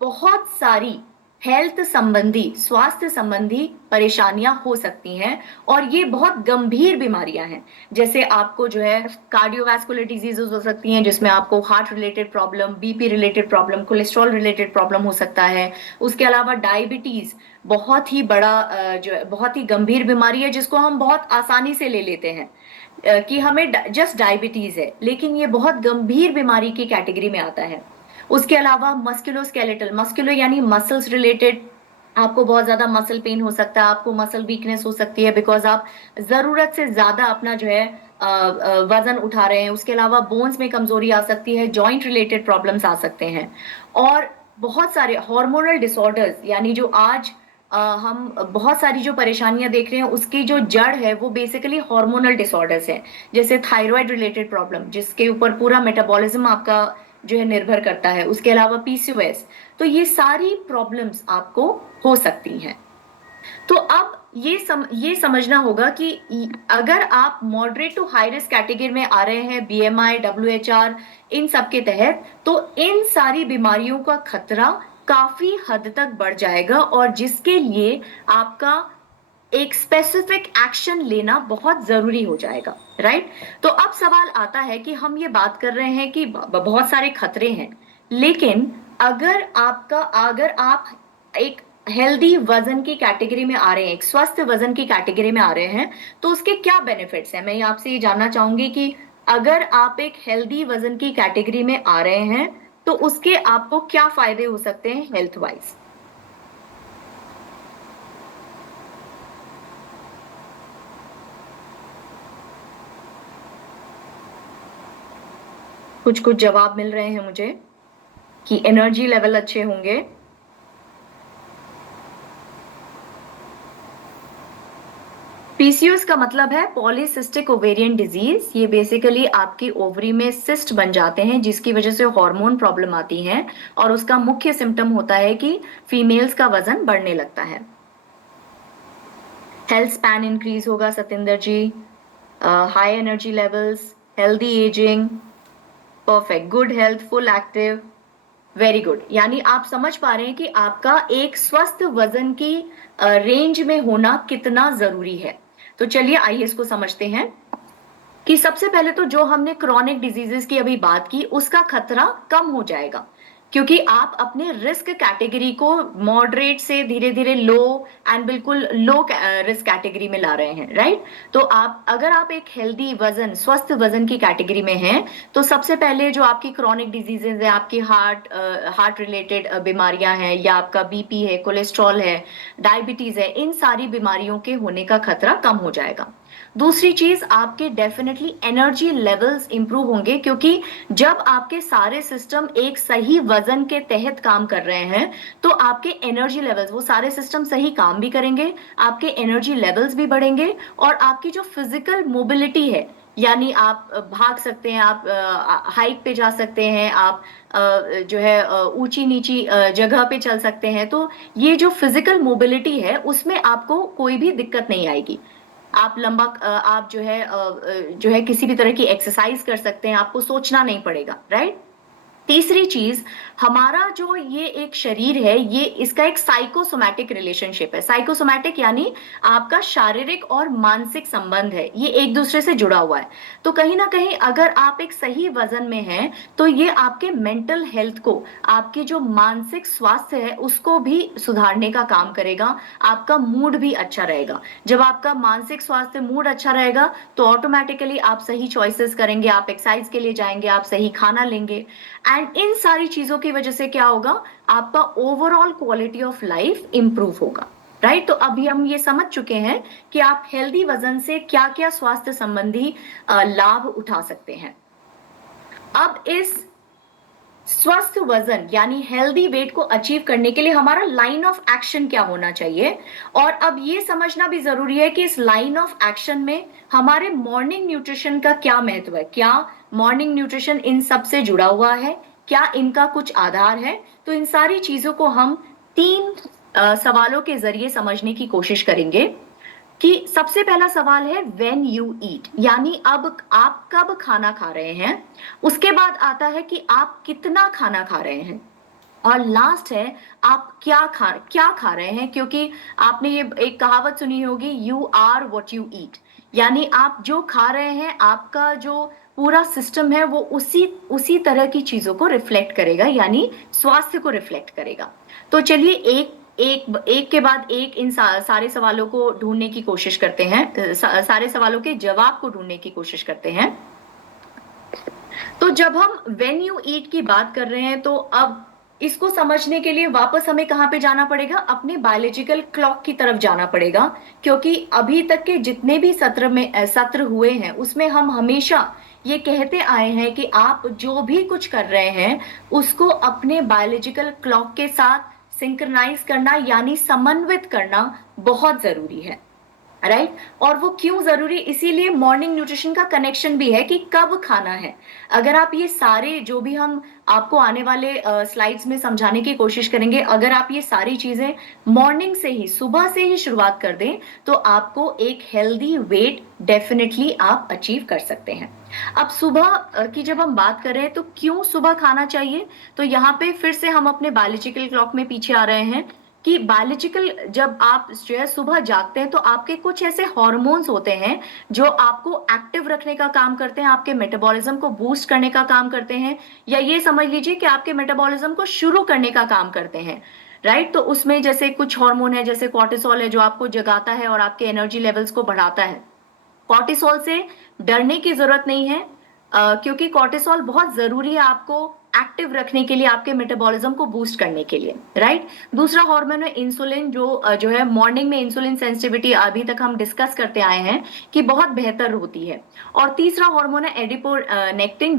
बहुत सारी हेल्थ संबंधी, स्वास्थ्य संबंधी परेशानियां हो सकती हैं और ये बहुत गंभीर बीमारियां हैं। जैसे आपको जो है कार्डियोवैस्कुलर डिजीजेस हो सकती हैं जिसमें आपको heart related problem, BP related problem, cholesterol related problem हो सकता है। उसके अलावा डायबिटीज बहुत ही बहुत ही गंभीर बीमारी है जिसको हम बहुत आसानी से ले लेते हैं कि हमें जस्ट डायबिटीज है, लेकिन ये बहुत गंभीर बीमारी की कैटेगरी में आता है। उसके अलावा मस्कुलो यानी मसल्स रिलेटेड, आपको बहुत ज्यादा मसल पेन हो सकता है, आपको मसल वीकनेस हो सकती है बिकॉज आप जरूरत से ज्यादा अपना जो है वजन उठा रहे हैं। उसके अलावा बोन्स में कमजोरी आ सकती है, जॉइंट रिलेटेड प्रॉब्लम्स आ सकते हैं। और बहुत सारे हार्मोनल डिसऑर्डर्स, यानी जो आज हम बहुत सारी जो परेशानियां देख रहे हैं उसकी जो जड़ है वो बेसिकली हार्मोनल डिसऑर्डर्स है। जैसे थायराइड रिलेटेड प्रॉब्लम जिसके ऊपर पूरा मेटाबॉलिज्म आपका जो है निर्भर करता है। उसके अलावा PCOS, तो ये सारी प्रॉब्लम्स आपको हो सकती हैं। तो अब ये समझना होगा कि अगर आप moderate to high risk category में आ रहे हैं, BMI, WHR इन सब के तहत, तो इन सारी बीमारियों का खतरा काफी हद तक बढ़ जाएगा और जिसके लिए आपका एक स्पेसिफिक एक्शन लेना बहुत जरूरी हो जाएगा। राइट। तो अब सवाल आता है कि हम ये बात कर रहे हैं कि बहुत सारे खतरे हैं, लेकिन अगर आप एक हेल्दी वजन की कैटेगरी में आ रहे हैं, एक स्वस्थ वजन की कैटेगरी में आ रहे हैं, तो उसके क्या बेनिफिट्स हैं? मैं आपसे ये जानना चाहूंगी कि अगर आप एक हेल्दी वजन की कैटेगरी में आ रहे हैं तो उसके आपको क्या फायदे हो सकते हैं हेल्थ वाइज? कुछ जवाब मिल रहे हैं मुझे कि एनर्जी लेवल अच्छे होंगे, PCOS का मतलब है पॉलीसिस्टिक ओवेरियन डिजीज। ये बेसिकली आपकी ओवरी में सिस्ट बन जाते हैं जिसकी वजह से हार्मोन प्रॉब्लम आती है और उसका मुख्य सिम्टम होता है कि फीमेल्स का वजन बढ़ने लगता है। हेल्थ स्पैन इंक्रीज होगा Satinder ji, high energy levels, healthy ageing, perfect, good health, full active, very good. यानी आप समझ पा रहे हैं कि आपका एक स्वस्थ वजन की रेंज में होना कितना जरूरी है। तो चलिए आइए इसको समझते हैं। कि सबसे पहले तो जो हमने क्रॉनिक डिजीजेस की अभी बात की उसका खतरा कम हो जाएगा, क्योंकि आप अपने रिस्क कैटेगरी को मॉडरेट से धीरे धीरे लो एंड बिल्कुल लो रिस्क कैटेगरी में ला रहे हैं, राइट। तो आप अगर आप एक हेल्दी वजन, स्वस्थ वजन की कैटेगरी में हैं, तो सबसे पहले जो आपकी क्रॉनिक डिजीजेज है, आपकी हार्ट रिलेटेड बीमारियां हैं, या आपका बीपी है, कोलेस्ट्रॉल है, डायबिटीज है, इन सारी बीमारियों के होने का खतरा कम हो जाएगा। दूसरी चीज, आपके डेफिनेटली एनर्जी लेवल्स इंप्रूव होंगे, क्योंकि जब आपके सारे सिस्टम एक सही वजन के तहत काम कर रहे हैं तो आपके एनर्जी लेवल्स, वो सारे सिस्टम सही काम भी करेंगे, आपके एनर्जी लेवल्स भी बढ़ेंगे, और आपकी जो फिजिकल मोबिलिटी है, यानी आप भाग सकते हैं, आप हाइक पे जा सकते हैं, आप जो है ऊंची नीची जगह पे चल सकते हैं, तो ये जो फिजिकल मोबिलिटी है उसमें आपको कोई भी दिक्कत नहीं आएगी। आप आप जो है किसी भी तरह की एक्सरसाइज कर सकते हैं, आपको सोचना नहीं पड़ेगा, राइट। तीसरी चीज, हमारा जो ये एक शरीर है, ये इसका एक साइकोसोमैटिक रिलेशनशिप है। साइकोसोमैटिक यानी आपका शारीरिक और मानसिक संबंध है, ये एक दूसरे से जुड़ा हुआ है। तो कहीं ना कहीं अगर आप एक सही वजन में हैं तो ये आपके मेंटल हेल्थ को, आपके जो मानसिक स्वास्थ्य है उसको भी सुधारने का काम करेगा, आपका मूड भी अच्छा रहेगा। जब आपका मानसिक स्वास्थ्य, मूड अच्छा रहेगा तो ऑटोमेटिकली आप सही चॉइसेस करेंगे, आप एक्सरसाइज के लिए जाएंगे, आप सही खाना लेंगे, एंड इन सारी चीजों की वजह से क्या होगा, आपका overall quality of life improve होगा, राइट। तो अभी हम ये समझ चुके हैं कि आप हेल्दी वजन से क्या क्या स्वास्थ्य संबंधी लाभ उठा सकते हैं। अब इस स्वस्थ वजन यानी हेल्दी वेट को अचीव करने के लिए हमारा लाइन ऑफ एक्शन क्या होना चाहिए, और अब ये समझना भी जरूरी है कि इस लाइन ऑफ एक्शन में हमारे मॉर्निंग न्यूट्रिशन का क्या महत्व है, क्या मॉर्निंग न्यूट्रिशन इन सब से जुड़ा हुआ है, क्या इनका कुछ आधार है। तो इन सारी चीजों को हम तीन सवालों के जरिए समझने की कोशिश करेंगे। कि सबसे पहला सवाल है व्हेन यू ईट, यानी अब आप कब खाना खा रहे हैं। उसके बाद आता है कि आप कितना खाना खा रहे हैं, और लास्ट है आप क्या खा रहे हैं, क्योंकि आपने ये एक कहावत सुनी होगी, you are what you eat, यानी आप जो खा रहे हैं, आपका जो पूरा सिस्टम है वो उसी तरह की चीजों को रिफ्लेक्ट करेगा, यानी स्वास्थ्य को रिफ्लेक्ट करेगा। तो चलिए एक के बाद एक इन सारे सवालों को ढूंढने की कोशिश करते हैं, सारे सवालों के जवाब को ढूंढने की कोशिश करते हैं। तो जब हम व्हेन यू ईट की बात कर रहे हैं, तो अब इसको समझने के लिए वापस हमें कहाँ पे जाना पड़ेगा, अपने बायोलॉजिकल क्लॉक की तरफ जाना पड़ेगा, क्योंकि अभी तक के जितने भी सत्र हुए हैं उसमें हम हमेशा ये कहते आए हैं कि आप जो भी कुछ कर रहे हैं उसको अपने बायोलॉजिकल क्लॉक के साथ सिंक्रनाइज करना, यानी समन्वित करना बहुत जरूरी है, राइट। और वो क्यों जरूरी, इसीलिए मॉर्निंग न्यूट्रिशन का कनेक्शन भी है कि कब खाना है। अगर आप ये सारे जो भी हम आपको आने वाले स्लाइड्स में समझाने की कोशिश करेंगे, अगर आप ये सारी चीजें मॉर्निंग से ही, सुबह से ही शुरुआत कर दें तो आपको एक हेल्दी वेट डेफिनेटली आप अचीव कर सकते हैं। अब सुबह की जब हम बात कर रहे हैं तो क्यों सुबह खाना चाहिए, तो यहाँ पे फिर से हम अपने बायोलॉजिकल क्लॉक में पीछे आ रहे हैं कि बायोलॉजिकल, जब आप जो है सुबह जागते हैं तो आपके कुछ ऐसे हार्मोन्स होते हैं जो आपको एक्टिव रखने का काम करते हैं, आपके मेटाबॉलिज्म को बूस्ट करने का काम करते हैं, या ये समझ लीजिए कि आपके मेटाबॉलिज्म को शुरू करने का काम करते हैं, राइट। तो उसमें जैसे कुछ हार्मोन है, जैसे कॉर्टिसोल है जो आपको जगाता है और आपके एनर्जी लेवल्स को बढ़ाता है। कॉर्टिसोल से डरने की जरूरत नहीं है, क्योंकि कॉर्टिसोल बहुत जरूरी है आपको एक्टिव रखने के लिए, आपके मेटाबॉलिज्म को बूस्ट करने के लिए, राइट। दूसरा हार्मोन है इंसुलिन, जो है मॉर्निंग में इंसुलिन सेंसिटिविटी अभी तक हम डिस्कस करते आए हैं कि बहुत बेहतर होती है। और तीसरा हार्मोन है एडिपोनेक्टिन,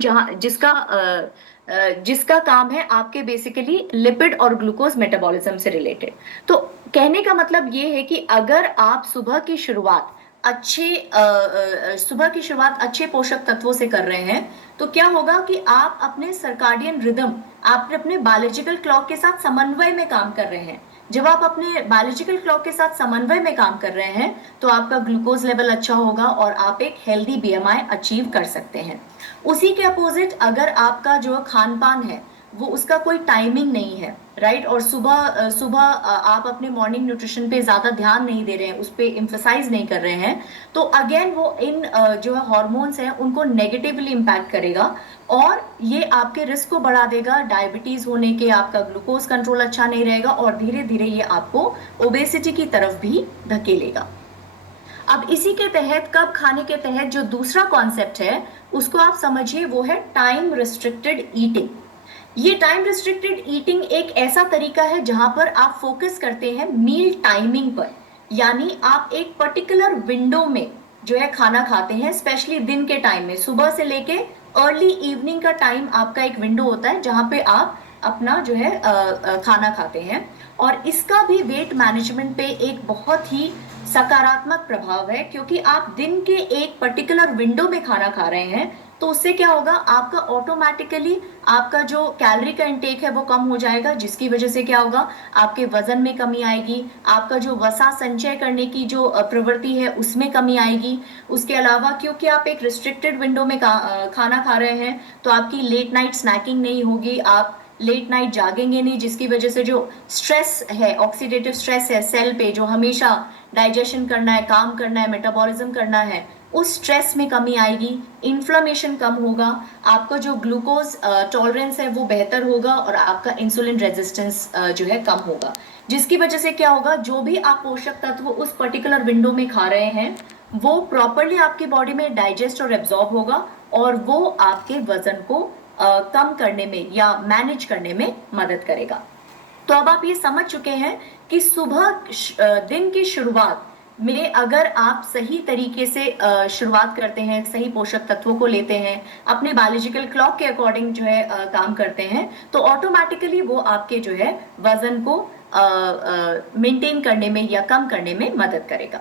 जिसका काम है आपके बेसिकली लिपिड और ग्लूकोज मेटाबॉलिज्म से रिलेटेड। तो कहने का मतलब ये है कि अगर आप सुबह की शुरुआत अच्छे पोषक तत्वों से कर रहे हैं तो क्या होगा कि आप अपने सर्काडियन रिदम, आप अपने बायोलॉजिकल क्लॉक के साथ समन्वय में काम कर रहे हैं। जब आप अपने बायोलॉजिकल क्लॉक के साथ समन्वय में काम कर रहे हैं तो आपका ग्लूकोज लेवल अच्छा होगा और आप एक हेल्दी बीएमआई अचीव कर सकते हैं। उसी के अपोजिट अगर आपका जो खान पान है वो उसका कोई टाइमिंग नहीं है, राइट? और सुबह सुबह आप अपने मॉर्निंग न्यूट्रिशन पे ज़्यादा ध्यान नहीं दे रहे हैं, उस पर इम्फेसाइज नहीं कर रहे हैं, तो अगेन वो इन जो है हॉर्मोन्स हैं उनको नेगेटिवली इम्पैक्ट करेगा और ये आपके रिस्क को बढ़ा देगा डायबिटीज होने के, आपका ग्लूकोज कंट्रोल अच्छा नहीं रहेगा और धीरे धीरे ये आपको ओबेसिटी की तरफ भी धकेलेगा। अब इसी के तहत कब खाने के तहत जो दूसरा कॉन्सेप्ट है उसको आप समझिए, वो है टाइम रिस्ट्रिक्टेड ईटिंग। ये टाइम रिस्ट्रिक्टेड ईटिंग एक ऐसा तरीका है जहां पर आप फोकस करते हैं मील टाइमिंग पर, यानी आप एक पर्टिकुलर विंडो में जो है खाना खाते हैं, स्पेशली दिन के टाइम में, सुबह से लेके अर्ली इवनिंग का टाइम आपका एक विंडो होता है जहां पे आप अपना जो है खाना खाते हैं। और इसका भी वेट मैनेजमेंट पे एक बहुत ही सकारात्मक प्रभाव है, क्योंकि आप दिन के एक पर्टिकुलर विंडो में खाना खा रहे हैं, तो उससे क्या होगा, आपका ऑटोमेटिकली आपका जो कैलोरी का इंटेक है वो कम हो जाएगा, जिसकी वजह से क्या होगा, आपके वजन में कमी आएगी, आपका जो वसा संचय करने की जो प्रवृत्ति है उसमें कमी आएगी। उसके अलावा क्योंकि आप एक रिस्ट्रिक्टेड विंडो में खाना खा रहे हैं, तो आपकी लेट नाइट स्नैकिंग नहीं होगी, आप लेट नाइट जागेंगे नहीं, जिसकी वजह से जो स्ट्रेस है, ऑक्सीडेटिव स्ट्रेस है सेल पे, जो हमेशा डाइजेशन करना है, काम करना है, मेटाबॉलिज्म करना है, उस स्ट्रेस में कमी आएगी, इन्फ्लेमेशन कम होगा, आपका जो ग्लूकोज टॉलरेंस है वो बेहतर होगा और आपका इंसुलिन रेजिस्टेंस जो है कम होगा, जिसकी वजह से क्या होगा, जो भी आप पोषक तत्व उस पर्टिकुलर विंडो में खा रहे हैं वो प्रॉपरली आपकी बॉडी में डाइजेस्ट और एब्जॉर्ब होगा और वो आपके वजन को कम करने में या मैनेज करने में मदद करेगा। तो अब आप ये समझ चुके हैं कि सुबह दिन की शुरुआत में अगर आप सही तरीके से शुरुआत करते हैं, सही पोषक तत्वों को लेते हैं, अपने बायोलॉजिकल क्लॉक के अकॉर्डिंग जो है काम करते हैं, तो ऑटोमेटिकली वो आपके जो है वजन को मेंटेन करने में या कम करने में मदद करेगा।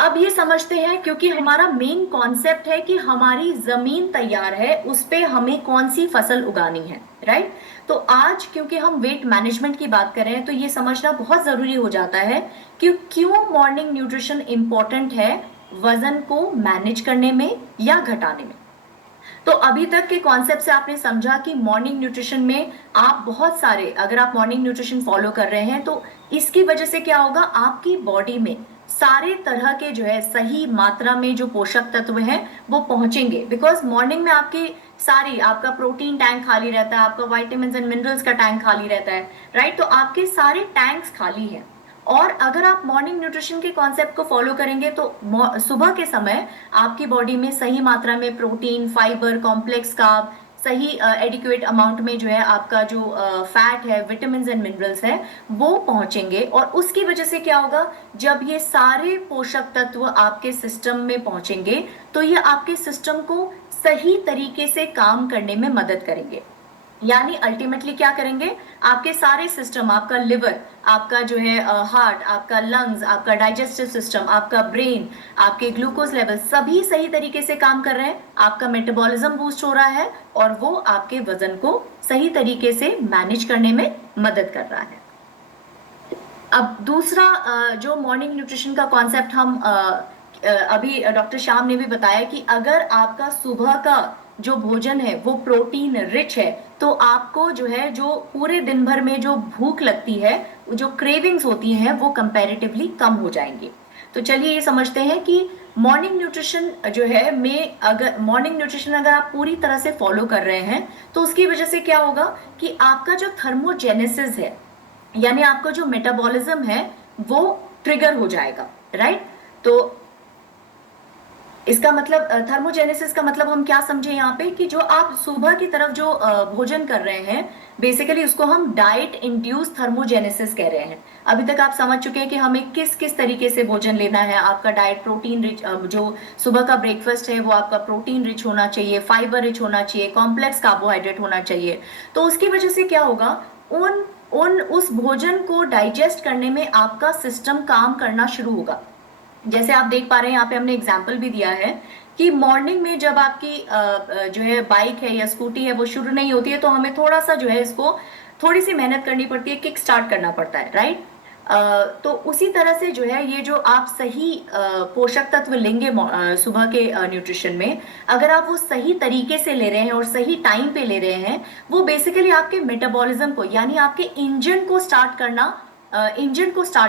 अब ये समझते हैं, क्योंकि हमारा मेन कॉन्सेप्ट है कि हमारी जमीन तैयार है, उस पे हमें कौन सी फसल उगानी है, राइट? तो आज क्योंकि हम वेट मैनेजमेंट की बात कर रहे हैं, तो ये समझना बहुत जरूरी हो जाता है कि क्यों मॉर्निंग न्यूट्रिशन इंपॉर्टेंट है वजन को मैनेज करने में या घटाने में। तो अभी तक के कॉन्सेप्ट से आपने समझा कि मॉर्निंग न्यूट्रिशन में आप बहुत सारे, अगर आप मॉर्निंग न्यूट्रिशन फॉलो कर रहे हैं तो इसकी वजह से क्या होगा, आपकी बॉडी में सारे तरह के जो है सही मात्रा में जो पोषक तत्व हैं वो पहुंचेंगे, बिकॉज मॉर्निंग में आपकी सारी, आपका प्रोटीन टैंक खाली रहता है, आपका वाइटामिन एंड मिनरल्स का टैंक खाली रहता है, राइट? तो आपके सारे टैंक्स खाली हैं। और अगर आप मॉर्निंग न्यूट्रिशन के कॉन्सेप्ट को फॉलो करेंगे तो सुबह के समय आपकी बॉडी में सही मात्रा में प्रोटीन, फाइबर, कॉम्प्लेक्स कार्ब, सही एडिक्वेट अमाउंट में जो है आपका जो फैट है, विटामिन एंड मिनरल्स है, वो पहुंचेंगे। और उसकी वजह से क्या होगा, जब ये सारे पोषक तत्व आपके सिस्टम में पहुंचेंगे तो ये आपके सिस्टम को सही तरीके से काम करने में मदद करेंगे। यानी अल्टीमेटली क्या करेंगे, आपके सारे सिस्टम, आपका लिवर, आपका जो है हार्ट, आपका लंग्स, आपका डाइजेस्टिव सिस्टम, आपका ब्रेन, आपके ग्लूकोज लेवल सभी सही तरीके से काम कर रहे हैं, आपका मेटाबॉलिज्म बूस्ट हो रहा है और वो आपके वजन को सही तरीके से मैनेज करने में मदद कर रहा है। अब दूसरा जो मॉर्निंग न्यूट्रिशन का कॉन्सेप्ट हम अभी डॉक्टर श्याम ने भी बताया कि अगर आपका सुबह का जो भोजन है वो प्रोटीन रिच है, तो आपको जो है जो पूरे दिन भर में जो भूख लगती है, जो क्रेविंग्स होती हैं, वो कंपैरेटिवली कम हो जाएंगी। तो चलिए ये समझते हैं कि मॉर्निंग न्यूट्रिशन जो है में, अगर मॉर्निंग न्यूट्रिशन अगर आप पूरी तरह से फॉलो कर रहे हैं तो उसकी वजह से क्या होगा कि आपका जो थर्मोजेनेसिस है, यानी आपका जो मेटाबॉलिज्म है वो ट्रिगर हो जाएगा, राइट? तो इसका मतलब थर्मोजेनेसिस का मतलब हम क्या समझे यहाँ पे, कि जो आप सुबह की तरफ जो भोजन कर रहे हैं, बेसिकली उसको हम डाइट इंड्यूस थर्मोजेनेसिस कह रहे हैं। अभी तक आप समझ चुके हैं कि हमें किस किस तरीके से भोजन लेना है। आपका डाइट प्रोटीन रिच, जो सुबह का ब्रेकफास्ट है वो आपका प्रोटीन रिच होना चाहिए, फाइबर रिच होना चाहिए, कॉम्प्लेक्स कार्बोहाइड्रेट होना चाहिए। तो उसकी वजह से क्या होगा, उस भोजन को डाइजेस्ट करने में आपका सिस्टम काम करना शुरू होगा। जैसे आप देख पा रहे हैं यहाँ पे हमने एग्जाम्पल भी दिया है कि मॉर्निंग में जब आपकी जो है बाइक है या स्कूटी है वो शुरू नहीं होती है, तो हमें थोड़ा सा जो है इसको थोड़ी सी मेहनत करनी पड़ती है, किक स्टार्ट करना पड़ता है, राइट? तो उसी तरह से जो है ये जो आप सही पोषक तत्व लेंगे सुबह के न्यूट्रिशन में, अगर आप वो सही तरीके से ले रहे हैं और सही टाइम पे ले रहे हैं, वो बेसिकली आपके मेटाबॉलिज्म को यानी आपके इंजन को स्टार्ट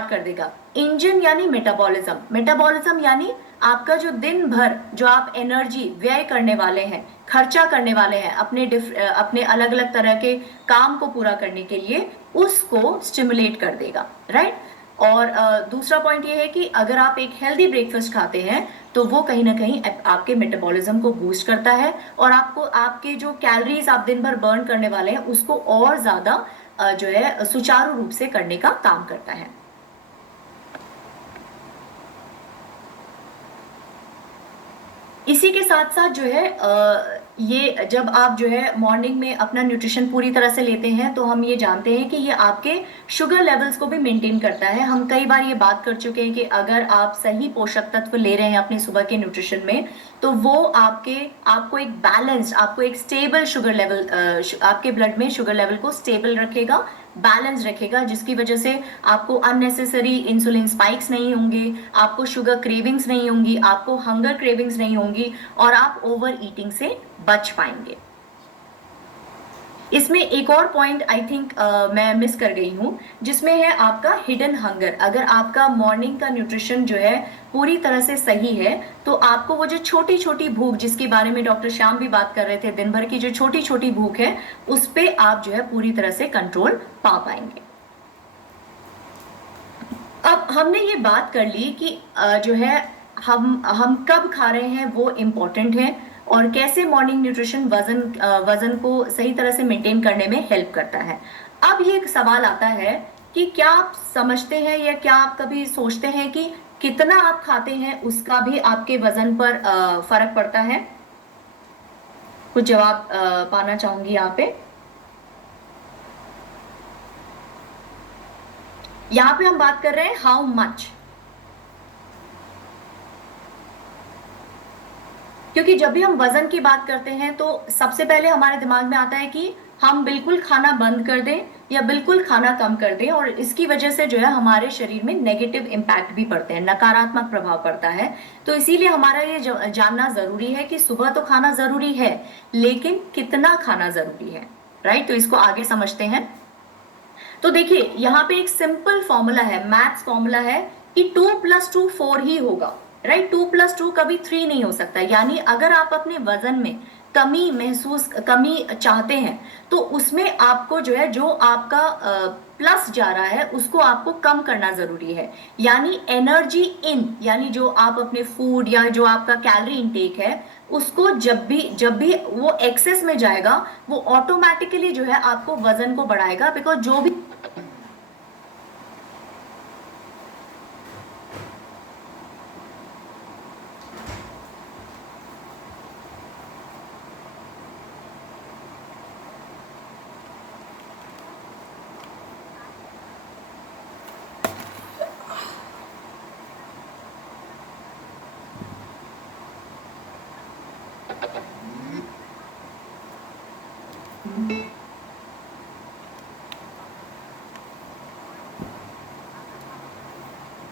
कर देगा। इंजन यानी मेटाबॉलिज्म, मेटाबॉलिज्म यानी आपका जो दिन भर जो आप एनर्जी व्यय करने वाले हैं, खर्चा करने वाले हैं अपने अलग अलग तरह के काम को पूरा करने के लिए, उसको स्टिमुलेट कर देगा, राइट। और दूसरा पॉइंट ये है कि अगर आप एक हेल्दी ब्रेकफास्ट खाते हैं तो वो कहीं ना कहीं आपके मेटाबॉलिज्म को बूस्ट करता है और आपको आपके जो कैलोरीज आप दिन भर बर्न करने वाले हैं उसको और ज्यादा जो है सुचारू रूप से करने का काम करता है। इसी के साथ साथ जो है ये जब आप जो है मॉर्निंग में अपना न्यूट्रिशन पूरी तरह से लेते हैं तो हम ये जानते हैं कि ये आपके शुगर लेवल्स को भी मेंटेन करता है। हम कई बार ये बात कर चुके हैं कि अगर आप सही पोषक तत्व ले रहे हैं अपने सुबह के न्यूट्रिशन में तो वो आपको एक बैलेंस्ड, आपको एक स्टेबल शुगर लेवल, आपके ब्लड में शुगर लेवल को स्टेबल रखेगा, बैलेंस रखेगा, जिसकी वजह से आपको अननेसेसरी इंसुलिन स्पाइक्स नहीं होंगे, आपको शुगर क्रेविंग्स नहीं होंगी, आपको हंगर क्रेविंग्स नहीं होंगी और आप ओवर ईटिंग से बच पाएंगे। इसमें एक और पॉइंट आई थिंक मैं मिस कर गई हूँ, जिसमें है आपका हिडन हंगर। अगर आपका मॉर्निंग का न्यूट्रिशन जो है पूरी तरह से सही है तो आपको वो जो छोटी छोटी भूख जिसके बारे में डॉक्टर श्याम भी बात कर रहे थे, दिन भर की जो छोटी छोटी भूख है उस पे आप जो है पूरी तरह से कंट्रोल पा पाएंगे। अब हमने ये बात कर ली कि जो है हम कब खा रहे हैं वो इम्पोर्टेंट है और कैसे मॉर्निंग न्यूट्रिशन वजन को सही तरह से मेंटेन करने में हेल्प करता है। अब ये एक सवाल आता है कि क्या आप समझते हैं या क्या आप कभी सोचते हैं कि कितना आप खाते हैं उसका भी आपके वजन पर फर्क पड़ता है? कुछ जवाब पाना चाहूंगी यहाँ पे। यहाँ पे हम बात कर रहे हैं हाउ मच, क्योंकि जब भी हम वजन की बात करते हैं तो सबसे पहले हमारे दिमाग में आता है कि हम बिल्कुल खाना बंद कर दें या बिल्कुल खाना कम कर दें, और इसकी वजह से जो है हमारे शरीर में नेगेटिव इम्पैक्ट भी पड़ते हैं, नकारात्मक प्रभाव पड़ता है। तो इसीलिए हमारा ये जानना जरूरी है कि सुबह तो खाना जरूरी है लेकिन कितना खाना जरूरी है, राइट। तो इसको आगे समझते हैं। तो देखिए यहाँ पे एक सिंपल फॉर्मूला है, मैथ्स फॉर्मूला है कि 2 + 2 4 ही होगा, राइट। 2 + 2 कभी 3 नहीं हो सकता। यानी अगर आप अपने वजन में कमी चाहते हैं तो उसमें आपको जो है जो आपका प्लस जा रहा है उसको आपको कम करना जरूरी है। यानी एनर्जी इन, यानी जो आप अपने फूड या जो आपका कैलोरी इनटेक है उसको जब भी वो एक्सेस में जाएगा वो ऑटोमेटिकली जो है आपको वजन को बढ़ाएगा, बिकॉज जो भी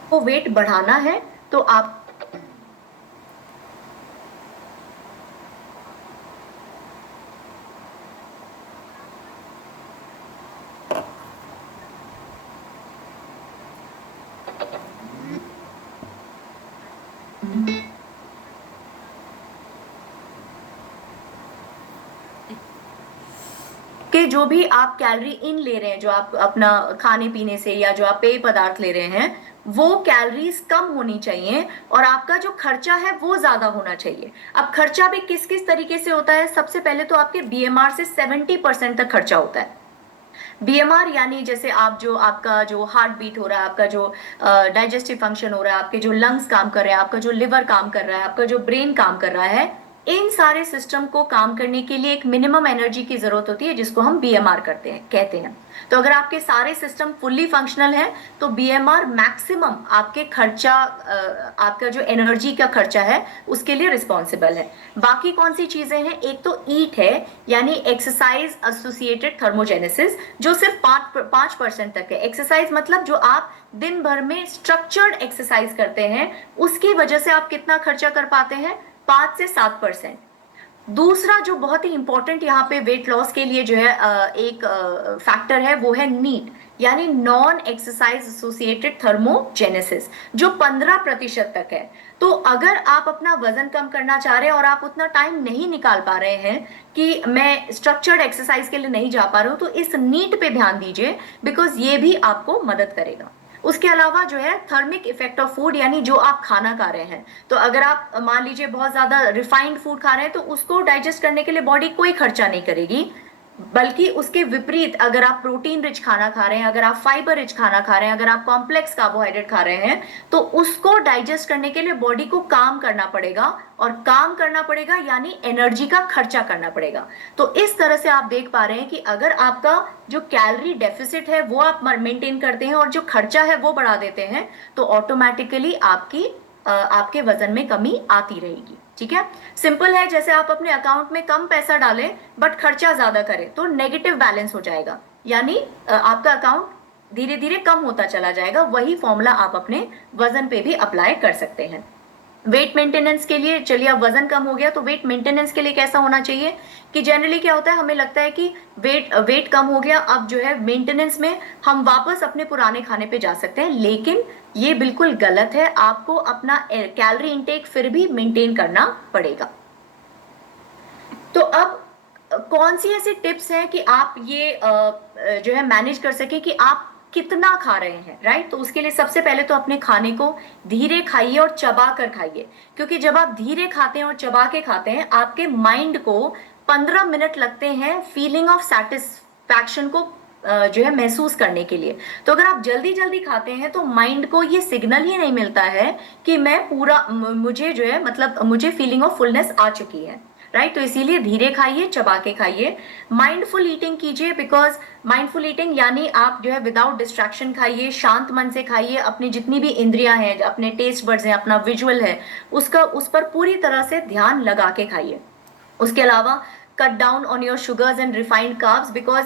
को वेट बढ़ाना है तो आप कि जो भी आप कैलोरी इन ले रहे हैं, जो आप अपना खाने पीने से या जो आप पेय पदार्थ ले रहे हैं, वो कैलोरीज कम होनी चाहिए और आपका जो खर्चा है वो ज्यादा होना चाहिए। अब खर्चा भी किस किस तरीके से होता है? सबसे पहले तो आपके बीएमआर से 70% तक खर्चा होता है। बीएमआर यानी जैसे आपका जो हार्ट बीट हो रहा है, आपका जो डाइजेस्टिव फंक्शन हो रहा है, आपके जो लंग्स काम कर रहे हैं, आपका जो लिवर काम कर रहा है, आपका जो ब्रेन काम कर रहा है, इन सारे सिस्टम को काम करने के लिए एक मिनिमम एनर्जी की जरूरत होती है जिसको हम बीएमआर कहते हैं। तो अगर आपके सारे सिस्टम फुल्ली फंक्शनल है तो बीएमआर मैक्सिमम आपके खर्चा आपका जो एनर्जी का खर्चा है उसके लिए रिस्पॉन्सिबल है। बाकी कौन सी चीजें हैं, एक तो ईट है यानी एक्सरसाइज एसोसिएटेड थर्मोजेनेसिस जो सिर्फ 5% तक है। एक्सरसाइज मतलब जो आप दिन भर में स्ट्रक्चर्ड एक्सरसाइज करते हैं उसकी वजह से आप कितना खर्चा कर पाते हैं, 5 से 7%। दूसरा जो बहुत ही इंपॉर्टेंट यहाँ पे वेट लॉस के लिए जो है एक फैक्टर है वो है नीट यानी नॉन एक्सरसाइज एसोसिएटेड थर्मोजेनेसिस जो 15% तक है। तो अगर आप अपना वजन कम करना चाह रहे हैं और आप उतना टाइम नहीं निकाल पा रहे हैं कि मैं स्ट्रक्चर्ड एक्सरसाइज के लिए नहीं जा पा रहा हूं, तो इस नीट पे ध्यान दीजिए बिकॉज ये भी आपको मदद करेगा। उसके अलावा जो है थर्मिक इफेक्ट ऑफ फूड यानी जो आप खाना खा रहे हैं, तो अगर आप मान लीजिए बहुत ज्यादा रिफाइंड फूड खा रहे हैं तो उसको डाइजेस्ट करने के लिए बॉडी कोई खर्चा नहीं करेगी, बल्कि उसके विपरीत अगर आप प्रोटीन रिच खाना खा रहे हैं, अगर आप फाइबर रिच खाना खा रहे हैं, अगर आप कॉम्प्लेक्स कार्बोहाइड्रेट खा रहे हैं तो उसको डाइजेस्ट करने के लिए बॉडी को काम करना पड़ेगा, और काम करना पड़ेगा यानी एनर्जी का खर्चा करना पड़ेगा। तो इस तरह से आप देख पा रहे हैं कि अगर आपका जो कैलोरी डेफिसिट है वो आप मेंटेन करते हैं और जो खर्चा है वो बढ़ा देते हैं तो ऑटोमेटिकली आपके वजन में कमी आती रहेगी। ठीक है, सिंपल है, जैसे आप अपने अकाउंट में कम पैसा डालें बट खर्चा ज्यादा करें तो नेगेटिव बैलेंस हो जाएगा, यानी आपका अकाउंट धीरे धीरे कम होता चला जाएगा। वही फॉर्मूला आप अपने वजन पे भी अप्लाई कर सकते हैं। वेट मेंटेनेंस के लिए, चलिए अब वजन कम हो गया तो वेट मेंटेनेंस के लिए कैसा होना चाहिए कि जनरली क्या होता है, हमें लगता है कि वेट कम हो गया, अब जो है मेंटेनेंस में हम वापस अपने पुराने खाने पे जा सकते हैं, लेकिन ये बिल्कुल गलत है। आपको अपना कैलोरी इंटेक फिर भी मेंटेन करना पड़ेगा। तो अब कौन सी ऐसी टिप्स हैं कि आप ये जो है मैनेज कर सके कि आप कितना खा रहे हैं, राइट। तो उसके लिए सबसे पहले तो अपने खाने को धीरे खाइए और चबा कर खाइए, क्योंकि जब आप धीरे खाते हैं और चबा के खाते हैं आपके माइंड को 15 मिनट लगते हैं फीलिंग ऑफ सेटिस्फैक्शन को जो है महसूस करने के लिए। तो अगर आप जल्दी जल्दी खाते हैं तो माइंड को ये सिग्नल ही नहीं मिलता है कि मैं पूरा मुझे जो है मतलब मुझे फीलिंग ऑफ फुलनेस आ चुकी है, राइट। तो इसीलिए धीरे खाइए, चबा के खाइए, माइंडफुल ईटिंग कीजिए, बिकॉज माइंडफुल ईटिंग यानी आप जो है विदाउट डिस्ट्रैक्शन खाइए, शांत मन से खाइए, अपनी जितनी भी इंद्रियां हैं, अपने टेस्ट बड्स हैं, अपना विजुअल है उस पर पूरी तरह से ध्यान लगा के खाइए। उसके अलावा cut down on your sugars and refined carbs, because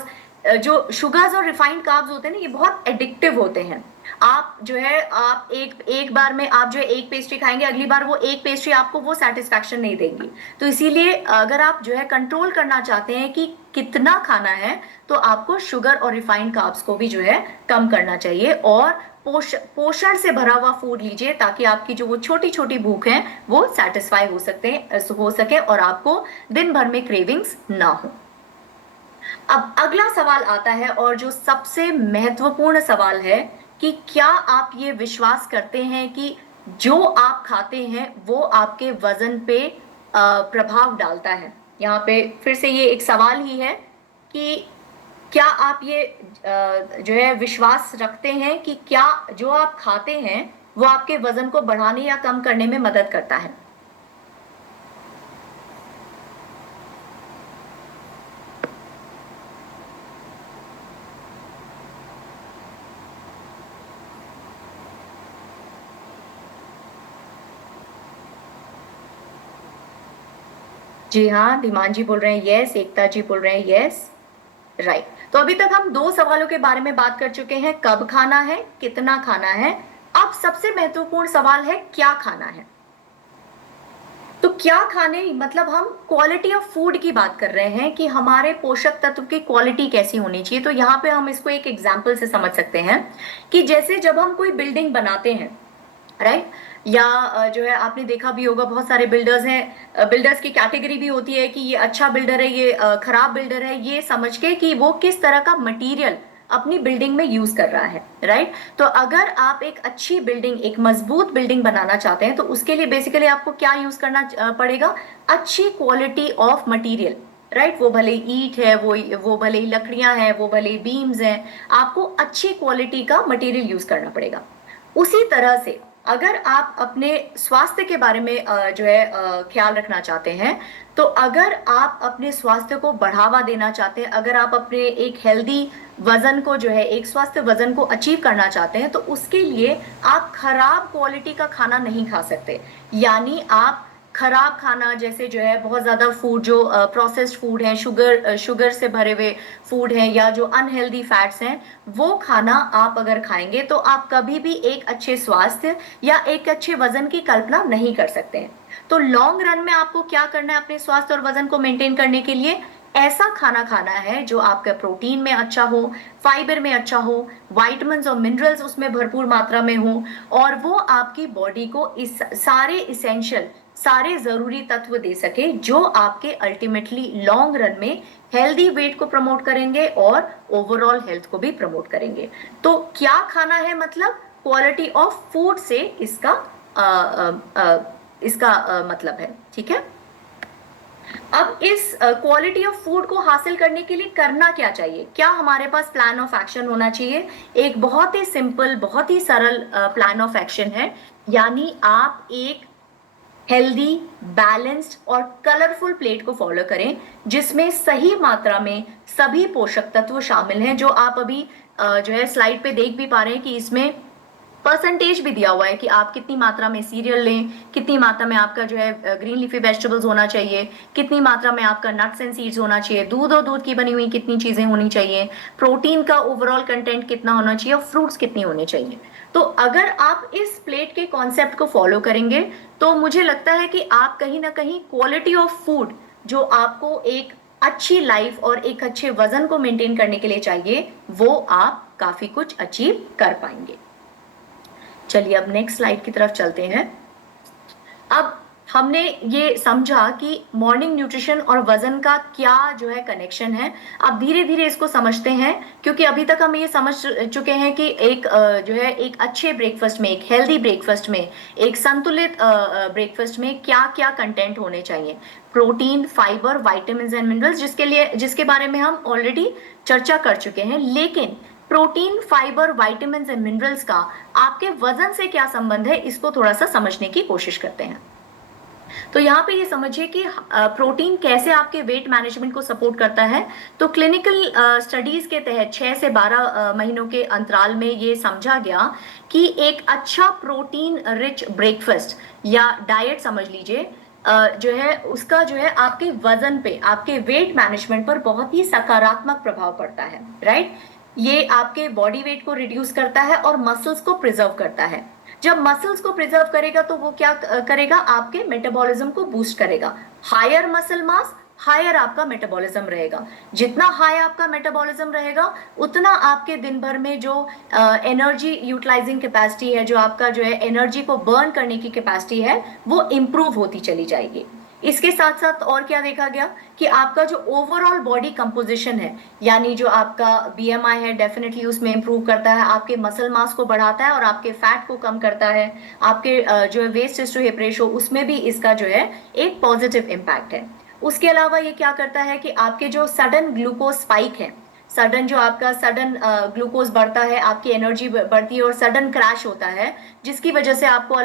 जो शुगर्स और रिफाइंड कार्ब्स होते हैं ना ये बहुत एडिक्टिव होते हैं। आप जो है आप एक बार में आप जो है एक पेस्ट्री खाएंगे, अगली बार वो एक पेस्ट्री आपको वो सेटिस्फैक्शन नहीं देगी। तो इसीलिए अगर आप जो है कंट्रोल करना चाहते हैं कि कितना खाना है तो आपको शुगर और रिफाइंड कार्ब्स को भी जो है कम करना चाहिए, और पोषण से भरा हुआ फूड लीजिए ताकि आपकी जो वो छोटी छोटी भूख है वो सेटिस्फाई हो सके और आपको दिन भर में क्रेविंग्स ना हो। अब अगला सवाल आता है और जो सबसे महत्वपूर्ण सवाल है कि क्या आप ये विश्वास करते हैं कि जो आप खाते हैं वो आपके वजन पे प्रभाव डालता है। यहाँ पे फिर से ये एक सवाल ही है कि क्या आप ये जो है विश्वास रखते हैं कि क्या जो आप खाते हैं वो आपके वजन को बढ़ाने या कम करने में मदद करता है। जी हाँ, धीमान जी बोल रहे हैं यस, एकता जी बोल रहे हैं यस, राइट। तो अभी तक हम 2 सवालों के बारे में बात कर चुके हैं, कब खाना है, कितना खाना है। अब सबसे महत्वपूर्ण सवाल है क्या खाना है। तो क्या खाने मतलब हम क्वालिटी ऑफ फूड की बात कर रहे हैं कि हमारे पोषक तत्व की क्वालिटी कैसी होनी चाहिए। तो यहाँ पे हम इसको एक एग्जाम्पल से समझ सकते हैं कि जैसे जब हम कोई बिल्डिंग बनाते हैं, राइट, या जो है आपने देखा भी होगा बहुत सारे बिल्डर्स हैं, बिल्डर्स की कैटेगरी भी होती है कि ये अच्छा बिल्डर है, ये खराब बिल्डर है, ये समझ के कि वो किस तरह का मटेरियल अपनी बिल्डिंग में यूज कर रहा है, राइट। तो अगर आप एक अच्छी बिल्डिंग, एक मजबूत बिल्डिंग बनाना चाहते हैं तो उसके लिए बेसिकली आपको क्या यूज करना पड़ेगा, अच्छी क्वालिटी ऑफ मटेरियल, राइट। वो भले ईंट है, वो भले ही लकड़ियां हैं, वो भले बीम्स हैं, आपको अच्छी क्वालिटी का मटेरियल यूज करना पड़ेगा। उसी तरह से अगर आप अपने स्वास्थ्य के बारे में जो है ख्याल रखना चाहते हैं, तो अगर आप अपने स्वास्थ्य को बढ़ावा देना चाहते हैं, अगर आप अपने एक हेल्दी वजन को जो है एक स्वस्थ वजन को अचीव करना चाहते हैं, तो उसके लिए आप खराब क्वालिटी का खाना नहीं खा सकते। यानी आप खराब खाना जैसे जो है बहुत ज्यादा फूड जो प्रोसेस्ड फूड है, शुगर से भरे हुए फूड हैं, या जो अनहेल्दी फैट्स हैं, वो खाना आप अगर खाएंगे तो आप कभी भी एक अच्छे स्वास्थ्य या एक अच्छे वजन की कल्पना नहीं कर सकते हैं। तो लॉन्ग रन में आपको क्या करना है अपने स्वास्थ्य और वजन को मेंटेन करने के लिए? ऐसा खाना खाना है जो आपका प्रोटीन में अच्छा हो, फाइबर में अच्छा हो, विटामिन्स और मिनरल्स उसमें भरपूर मात्रा में हो, और वो आपकी बॉडी को इस सारे इसेंशियल, सारे जरूरी तत्व दे सके जो आपके अल्टीमेटली लॉन्ग रन में हेल्दी वेट को प्रमोट करेंगे और ओवरऑल हेल्थ को भी प्रमोट करेंगे। तो क्या खाना है, मतलब क्वालिटी ऑफ फूड से इसका मतलब है। ठीक है, अब इस क्वालिटी ऑफ फूड को हासिल करने के लिए करना क्या चाहिए? क्या हमारे पास प्लान ऑफ एक्शन होना चाहिए? एक बहुत ही सिंपल, बहुत ही सरल प्लान ऑफ एक्शन है। यानी आप एक हेल्दी, बैलेंस्ड और कलरफुल प्लेट को फॉलो करें, जिसमें सही मात्रा में सभी पोषक तत्व शामिल हैं, जो आप अभी जो है स्लाइड पे देख भी पा रहे हैं कि इसमें परसेंटेज भी दिया हुआ है कि आप कितनी मात्रा में सीरियल लें, कितनी मात्रा में आपका जो है ग्रीन लीफी वेजिटेबल्स होना चाहिए, कितनी मात्रा में आपका नट्स एंड सीड्स होना चाहिए, दूध और दूध की बनी हुई कितनी चीजें होनी चाहिए, प्रोटीन का ओवरऑल कंटेंट कितना होना चाहिए और फ्रूट्स कितनी होने चाहिए। तो अगर आप इस प्लेट के कॉन्सेप्ट को फॉलो करेंगे, तो मुझे लगता है कि आप कहीं ना कहीं क्वालिटी ऑफ फूड जो आपको एक अच्छी लाइफ और एक अच्छे वजन को मेंटेन करने के लिए चाहिए, वो आप काफी कुछ अचीव कर पाएंगे। चलिए अब नेक्स्ट स्लाइड की तरफ चलते हैं। अब हमने ये समझा कि मॉर्निंग न्यूट्रिशन और वजन का क्या जो है कनेक्शन है। अब धीरे धीरे इसको समझते हैं, क्योंकि अभी तक हम ये समझ चुके हैं कि एक जो है एक अच्छे ब्रेकफास्ट में, एक हेल्दी ब्रेकफास्ट में, एक संतुलित ब्रेकफास्ट में क्या क्या कंटेंट होने चाहिए। Protein, fibre, vitamins and minerals, जिसके बारे में हम ऑलरेडी चर्चा कर चुके हैं। लेकिन protein, fibre, vitamins and minerals का आपके वजन से क्या संबंध है, इसको थोड़ा सा समझने की कोशिश करते हैं। तो यहाँ पे ये समझिए कि प्रोटीन कैसे आपके वेट मैनेजमेंट को सपोर्ट करता है। तो क्लिनिकल स्टडीज के तहत 6 से 12 महीनों के अंतराल में ये समझा गया कि एक अच्छा प्रोटीन रिच ब्रेकफास्ट या डाइट समझ लीजिए, जो है उसका जो है आपके वजन पे, आपके वेट मैनेजमेंट पर बहुत ही सकारात्मक प्रभाव पड़ता है। राइट, ये आपके बॉडी वेट को रिड्यूस करता है और मसल्स को प्रिजर्व करता है। जब मसल्स को प्रिजर्व करेगा तो वो क्या करेगा, आपके मेटाबॉलिज्म को बूस्ट करेगा। हायर मसल मास, हायर आपका मेटाबॉलिज्म रहेगा। जितना हाई आपका मेटाबॉलिज्म रहेगा, उतना आपके दिन भर में जो एनर्जी यूटिलाइजिंग कैपेसिटी है, जो आपका जो है एनर्जी को बर्न करने की कैपेसिटी है, वो इंप्रूव होती चली जाएगी। इसके साथ साथ और क्या देखा गया कि आपका जो ओवरऑल बॉडी कंपोजिशन है, यानी जो आपका बीएमआई है, डेफिनेटली उसमें इंप्रूव करता है, आपके मसल मास को बढ़ाता है और आपके फैट को कम करता है। आपके जो है वेस्ट टू हिप रेशो, उसमें भी इसका जो है एक पॉजिटिव इम्पैक्ट है। उसके अलावा ये क्या करता है कि आपके जो सडन ग्लूकोज स्पाइक है, सडन जो आपका सडन ग्लूकोज बढ़ता है, आपकी एनर्जी बढ़ती है और सडन क्रैश होता है, जिसकी वजह से आपको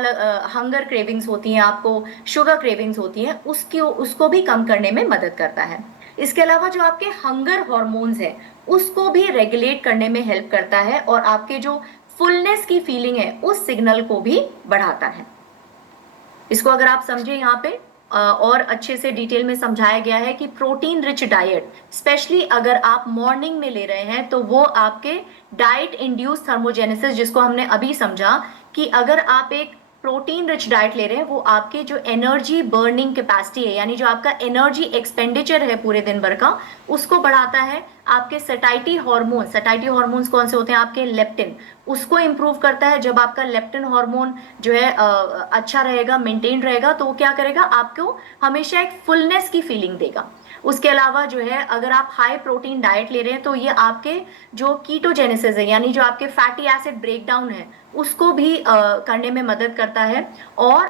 हंगर क्रेविंग्स होती हैं, आपको शुगर क्रेविंग्स होती हैं, उसको भी कम करने में मदद करता है। इसके अलावा जो आपके हंगर हॉर्मोन्स है, उसको भी रेगुलेट करने में हेल्प करता है और आपके जो फुलनेस की फीलिंग है, उस सिग्नल को भी बढ़ाता है। इसको अगर आप समझे, यहाँ पे और अच्छे से डिटेल में समझाया गया है कि प्रोटीन रिच डाइट, स्पेशली अगर आप मॉर्निंग में ले रहे हैं, तो वो आपके डाइट इंड्यूस थर्मोजेनेसिस, जिसको हमने अभी समझा कि अगर आप एक प्रोटीन रिच डाइट ले रहे हैं, वो आपके जो एनर्जी बर्निंग कैपेसिटी है, यानी जो आपका एनर्जी एक्सपेंडिचर है पूरे दिन भर का, उसको बढ़ाता है। आपके सटाइटी हॉर्मोन्स कौन से होते हैं, आपके लेप्टिन, उसको इंप्रूव करता है। जब आपका लेप्टिन हार्मोन जो है अच्छा रहेगा, मेंटेन रहेगा, तो वो क्या करेगा, आपको हमेशा एक फुलनेस की फीलिंग देगा। उसके अलावा जो है अगर आप हाई प्रोटीन डाइट ले रहे हैं, तो ये आपके जो कीटोजेनेसिस है, यानी जो आपके फैटी एसिड ब्रेकडाउन है, उसको भी करने में मदद करता है। और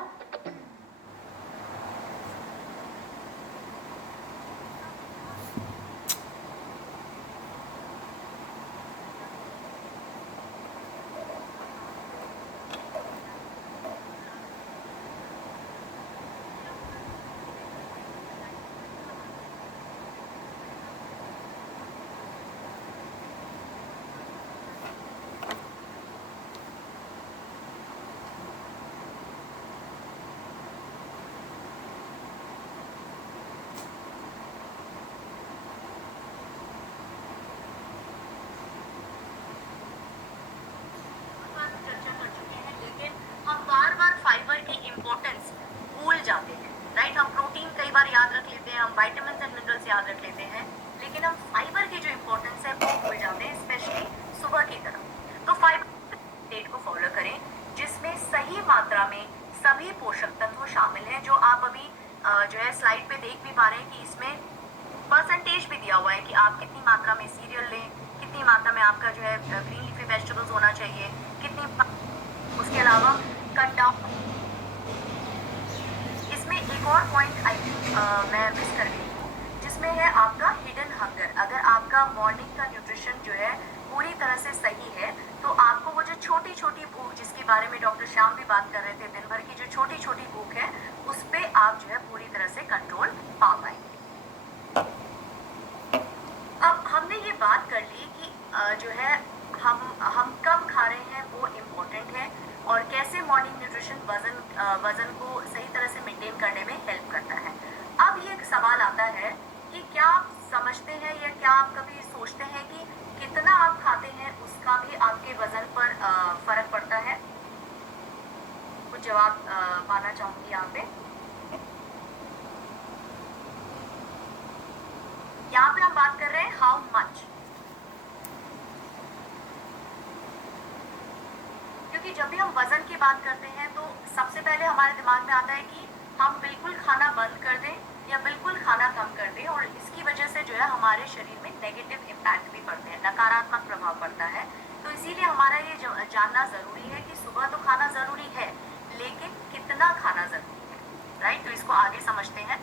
विटामिन एंड मिनरल्स याद रख लेते हैं, लेकिन हम फाइबर की जो इम्पोर्टेंस है वो भूल जाते हैं, स्पेशली सुबह की तरफ। तो फाइबर डेट को फॉलो करें जिसमें सही मात्रा में सभी पोषक तत्व शामिल हैं, जो आप अभी जो है स्लाइड पे देख भी पा रहे हैं कि इसमें परसेंटेज भी दिया हुआ है कि आप कितनी मात्रा में सीरियल लें, कितनी मात्रा में आपका जो है ग्रीन लीफी वेजिटेबल्स होना चाहिए, उसके अलावा कट डाउन। इसमें एक और पॉइंट आई थिंक मैं मिस कर गई हूँ, जिसमें है आपका हिडन हंगर। अगर आपका मॉर्निंग का न्यूट्रिशन जो है पूरी तरह से सही है, तो आपको वो जो छोटी छोटी भूख जिसके बारे में डॉक्टर श्याम भी बात कर रहे थे, दिन भर की जो छोटी छोटी भूख है उस पर आप जो है पूरी तरह से कंट्रोल पा पाएंगे। अब हमने ये बात कर ली कि जो है हम कब खा रहे हैं वो इम्पोर्टेंट है, और कैसे मॉर्निंग न्यूट्रिशन वजन को सही तरह से मेंटेन करने में हेल्प करता है। अब ये सवाल आता है कि क्या आप समझते हैं या क्या आप कभी सोचते हैं कि कितना आप खाते हैं उसका भी आपके वजन पर फर्क पड़ता है? कुछ जवाब पाना चाहूंगी यहाँ पे। यहाँ पे हम बात कर रहे हैं हाउ मच, क्योंकि जब भी हम वजन की बात करते हैं तो सबसे पहले हमारे दिमाग में आता है कि हम बिल्कुल खाना बंद कर दें या बिल्कुल खाना कम कर दें, और इसकी वजह से जो है हमारे शरीर में नेगेटिव इम्पैक्ट भी पड़ते हैं, नकारात्मक प्रभाव पड़ता है। तो इसीलिए हमारा ये जानना ज़रूरी है कि सुबह तो खाना ज़रूरी है, लेकिन कितना खाना ज़रूरी है, राइट? तो इसको आगे समझते हैं।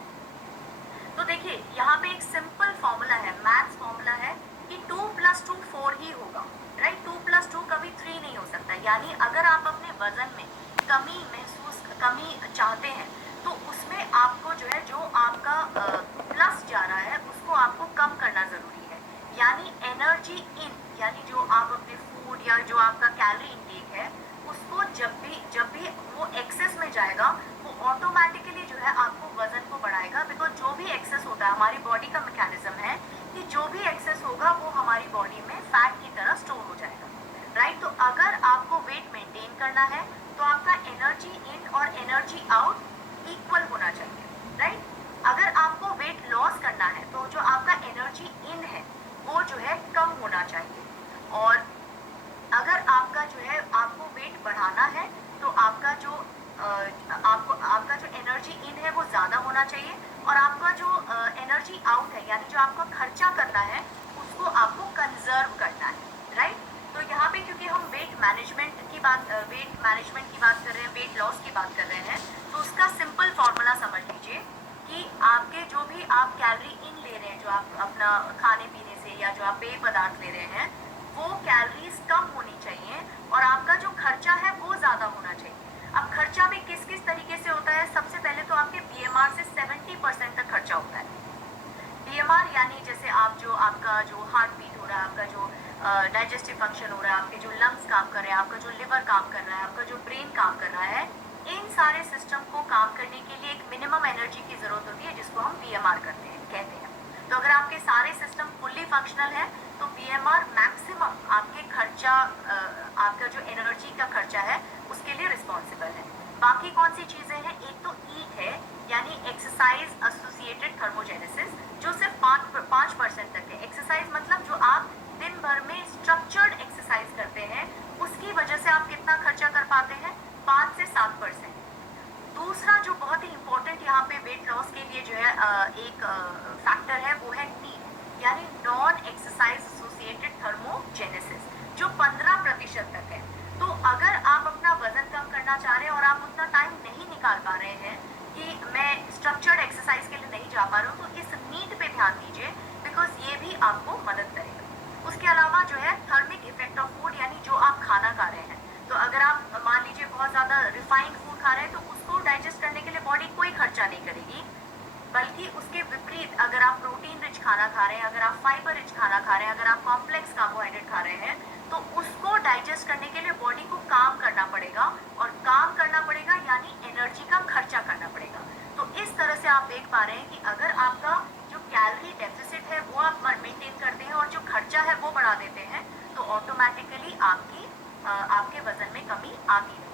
तो देखिए यहाँ पे एक सिंपल फॉर्मूला है, मैथ्स फॉर्मूला है कि 2 + 2 4 ही होगा, राइट? 2 + 2 कभी 3 नहीं हो सकता। यानी अगर आप अपने वजन में कमी चाहते हैं तो उसमें आपको जो है जो आपका प्लस जा रहा है उसको आपको कम करना ज़रूरी है। यानी एनर्जी इन, यानी जो आप अपने फूड या जो आपका कैलोरी इंटेक है उसको जब भी वो एक्सेस में जाएगा वो ऑटोमेटिकली जो है आपको वजन को बढ़ाएगा। बिकॉज जो भी एक्सेस होता है, हमारी बॉडी का मैकेनिज्म है कि जो भी एक्सेस होगा वो हमारी बॉडी में फैट की तरह स्टोर हो जाएगा, राइट? तो अगर आपको वेट मेंटेन करना है तो आपका एनर्जी इन और एनर्जी आउट इक्वल होना चाहिए, राइट? अगर आपको वेट लॉस करना है तो जो आपका एनर्जी इन है वो जो है कम होना चाहिए, और अगर आपका जो है आपको वेट बढ़ाना है तो आपका जो एनर्जी इन है वो ज़्यादा होना चाहिए, और आपका जो एनर्जी आउट है यानी जो आपको खर्चा करना है उसको आपको कंजर्व करना है, राइट? तो यहाँ पे क्योंकि हम वेट मैनेजमेंट की बात कर रहे हैं, वेट लॉस की बात कर रहे हैं, तो उसका सिंपल फॉर्मूला समझ लीजिए कि आपके जो भी आप कैलोरी इन ले रहे हैं, जो आप अपना खाने पीने से या जो आप पेय पदार्थ ले रहे हैं, वो कैलोरीज कम होनी चाहिए और आपका जो खर्चा है वो ज़्यादा होना चाहिए। अब खर्चा भी किस किस तरीके से होता है? सबसे पहले तो आपके BMR से 70% तक खर्चा होता है। BMR यानी जैसे आपका जो हार्ट बीट हो रहा है, आपका जो डाइजेस्टिव फंक्शन हो रहा है, आपके जो लंग्स काम कर रहे हैं, आपका जो लिवर काम कर रहा है, आपका जो ब्रेन काम कर रहा है, इन सारे सिस्टम को काम करने के लिए एक मिनिमम एनर्जी की ज़रूरत होती है जिसको हम BMR कहते हैं। तो अगर आपके सारे सिस्टम फुल्ली फंक्शनल है तो BMR मैक्सिमम आपके खर्चा, आपका जो एनर्जी का खर्चा है उसके लिए रिस्पॉन्सिबल है। बाकी कौन सी चीज़ें हैं? एक तो ईट है, यानी एक्सरसाइज एसोसिएटेड थर्मोजेनेसिस, जो सिर्फ 5% तक है। एक्सरसाइज मतलब जो आप दिन भर में स्ट्रक्चर्ड एक्सरसाइज करते हैं उसकी वजह से आप कितना खर्चा कर पाते हैं? 5 से 7%। दूसरा जो बहुत ही इम्पोर्टेंट यहाँ पे वेट लॉस के लिए जो है एक फैक्टर है वो है नीड, यानी नॉन एक्सरसाइज एसोसिएटेड थर्मोजेनेसिस, जो 15% तक है। तो अगर आप अपना वजन कम करना चाह रहे हैं और आप उतना टाइम नहीं निकाल पा रहे हैं कि मैं स्ट्रक्चर्ड एक्सरसाइज के लिए नहीं जा पा रहा हूँ, तो इस नीड पे ध्यान दीजिए, बिकॉज ये भी आपको मदद करेगा। उसके अलावा जो है थर्मिक इफेक्ट ऑफ फूड, यानी जो आप खाना खा रहे हैं, तो अगर आप मान लीजिए बहुत ज़्यादा रिफाइंड फूड खा रहे हैं तो उसको डाइजेस्ट करने के लिए बॉडी कोई खर्चा नहीं करेगी, बल्कि उसके विपरीत अगर आप प्रोटीन रिच खाना खा रहे हैं, अगर आप फाइबर रिच खाना खा रहे हैं, अगर आप कॉम्प्लेक्स कार्बोहाइड्रेट खा रहे हैं, तो उसको डाइजेस्ट करने के लिए बॉडी को काम करना पड़ेगा, और काम करना पड़ेगा यानी एनर्जी का खर्चा करना पड़ेगा। तो इस तरह से आप देख पा रहे हैं कि अगर आपका जो कैलोरी डेफिसिट है वो आप मेंटेन करते हैं और जो खर्चा है वो बढ़ा देते हैं, तो ऑटोमेटिकली आपके वजन में कमी आती है।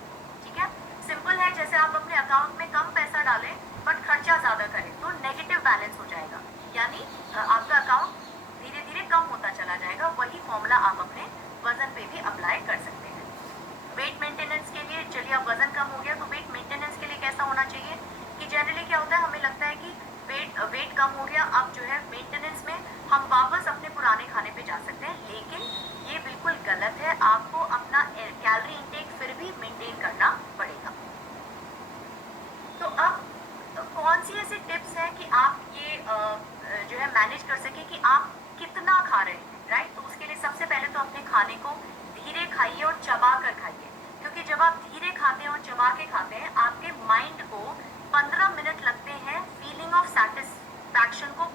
ठीक है, सिंपल है। जैसे आप अपने अकाउंट में कम पैसा डालें बट खर्चा ज़्यादा करें तो नेगेटिव बैलेंस हो जाएगा। होना चाहिए कि जनरली क्या होता है, हमें लगता है कि वेट कम हो गया, अब जो है मेंटेनेंस में हम वापस अपने पुराने खाने पे जा सकते हैं, लेकिन ये बिल्कुल गलत है। आपको अपना कैलोरी इंटेक फिर भी मेंटेन करना पड़ेगा। तो अब कौन सी ऐसी टिप्स हैं कि आप ये जो है मैनेज कर सके कि आप कितना खा रहे हैं, राइट? तो उसके लिए सबसे पहले तो अपने खाने को धीरे खाइए और चबा कर खाइए, क्योंकि जब आप धीरे खाते हैं और चबा के खाते हैं, आपके माइंड को 15 मिनट लगते हैं फीलिंग ऑफ सेटिस्फैक्शन को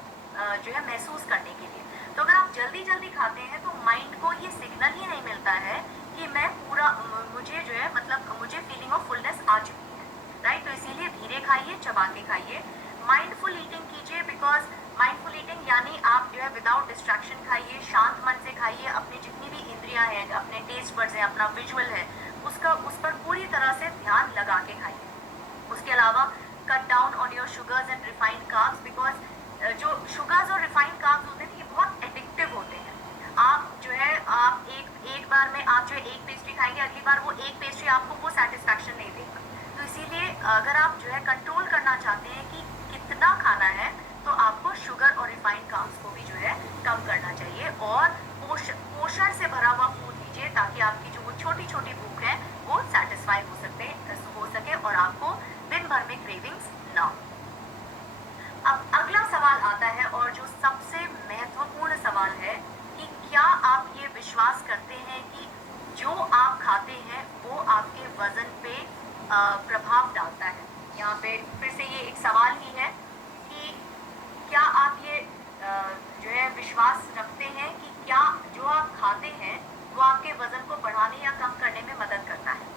जो है महसूस करने के लिए। तो अगर आप जल्दी जल्दी खाते हैं तो माइंड को ये सिग्नल ही नहीं मिलता है कि मैं पूरा मुझे जो है मतलब मुझे फीलिंग ऑफ फुलनेस आ चुकी है, राइट? तो इसीलिए धीरे खाइए, चबा के खाइए, माइंडफुल ईटिंग कीजिए, बिकॉज माइंडफुल ईटिंग यानी आप जो है विदाउट डिस्ट्रैक्शन खाइए, शांत मन से खाइए, अपनी जितनी भी इंद्रियां हैं, अपने टेस्ट बड्स हैं, अपना विजुअल है, उस पर पूरी तरह से ध्यान लगा के खाइए। उसके अलावा cut down on your sugars and refined carbs, because जो शुगर्स और रिफाइंड कार्ब्स होते हैं ये बहुत एडिक्टिव होते हैं। आप जो है आप एक बार में आप जो है एक पेस्ट्री खाएंगे, अगली बार वो एक पेस्ट्री आपको वो सेटिस्फैक्शन नहीं देगा। तो इसीलिए अगर आप जो है कंट्रोल करना चाहते हैं कि कितना खाना है, तो आपको शुगर और रिफाइंड कार्ब्स को भी जो है कम करना चाहिए और पोषण से भरा हुआ फूड लीजिए, ताकि आपकी जो वो छोटी छोटी भूख है वो सेटिस्फाई हो सके और आपको दिन भर में क्रेविंग्स ना हो। अब अगला सवाल आता है और जो सबसे महत्वपूर्ण सवाल है कि क्या आप ये विश्वास करते हैं कि जो आप खाते हैं वो आपके वजन पे प्रभाव डालता है? यहाँ पे फिर से ये एक सवाल ही है कि क्या आप ये जो है विश्वास रखते हैं कि क्या जो आप खाते हैं वो आपके वजन को बढ़ाने या कम करने में मदद करता है?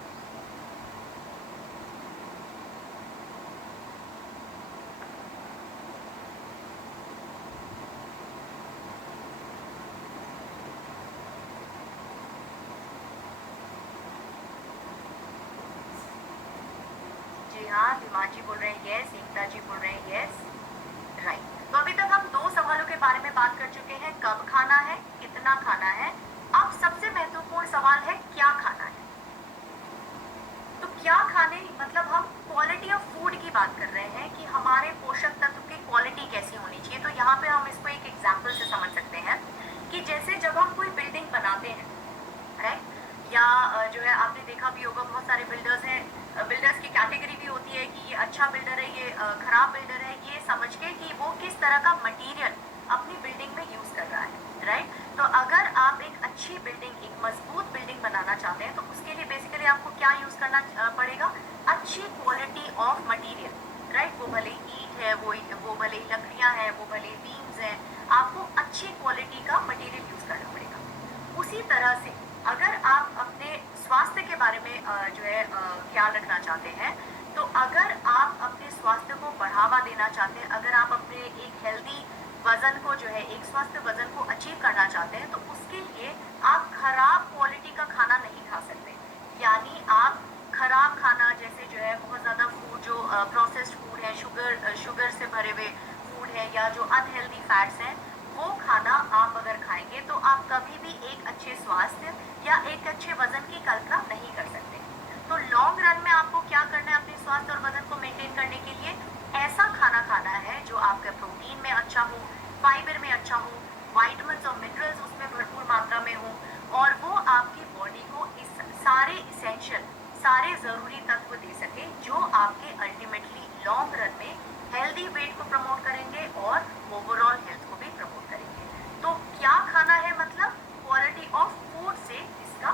हाँ, हिमांशी बोल रहे हैं यस, एकता जी बोल रहे हैं यस, राइट। तो अभी तक हम 2 सवालों के बारे में बात कर चुके हैं, कब खाना है, कितना खाना है। अब सबसे महत्वपूर्ण सवाल है क्या खाना है। तो क्या खाने मतलब हम क्वालिटी ऑफ फूड की बात कर रहे हैं कि हमारे पोषक तत्व की क्वालिटी कैसी होनी चाहिए। तो यहाँ पे हम इसको एक एग्जाम्पल से समझ सकते हैं कि जैसे जब हम कोई बिल्डिंग बनाते हैं, राइट, या जो है आपने देखा भी होगा बहुत सारे बिल्डर्स हैं, बिल्डर्स की कैटेगरी भी होती है कि ये अच्छा बिल्डर है, ये खराब बिल्डर है, ये समझ के कि वो किस तरह का मटेरियल अपनी बिल्डिंग में यूज कर रहा है, राइट। तो अगर आप एक अच्छी बिल्डिंग, एक मजबूत बिल्डिंग बनाना चाहते हैं तो उसके लिए बेसिकली आपको क्या यूज करना पड़ेगा? अच्छी क्वालिटी ऑफ मटीरियल, राइट। वो भले ईंट है, वो भले लकड़ियां हैं, वो भले बीम्स हैं, आपको अच्छी क्वालिटी का मटीरियल यूज करना पड़ेगा। उसी तरह से अगर आप अपने स्वास्थ्य के बारे में जो है ख्याल रखना चाहते हैं, तो अगर आप अपने स्वास्थ्य को बढ़ावा देना चाहते हैं, अगर आप अपने एक हेल्दी वजन को जो है एक स्वस्थ वजन को अचीव करना चाहते हैं, तो उसके लिए आप खराब क्वालिटी का खाना नहीं खा सकते। यानी आप खराब खाना जैसे जो है बहुत ज़्यादा फूड जो प्रोसेस्ड फूड है, शुगर से भरे हुए फूड है, या जो अनहेल्दी फैट्स हैं, वो खाना आप अगर खाएंगे तो आप कभी भी एक अच्छे स्वास्थ्य या एक अच्छे वजन की कल्पना नहीं कर सकते। तो लॉन्ग रन में आपको क्या करना है अपने स्वास्थ्य और वजन को मेंटेन करने के लिए? ऐसा खाना खाना है जो आपके प्रोटीन में अच्छा हो, फाइबर में अच्छा हो, वाइटमिन्स और मिनरल्स उसमें भरपूर मात्रा में हो, और वो आपकी बॉडी को इस सारे इसेंशियल, सारे ज़रूरी तत्व दे सके जो आपके अल्टीमेटली लॉन्ग रन में हेल्दी वेट को प्रमोट करेंगे और ओवरऑल हेल्थ को भी प्रमोट करेंगे। तो क्या खाना है मतलब क्वालिटी ऑफ फूड से इसका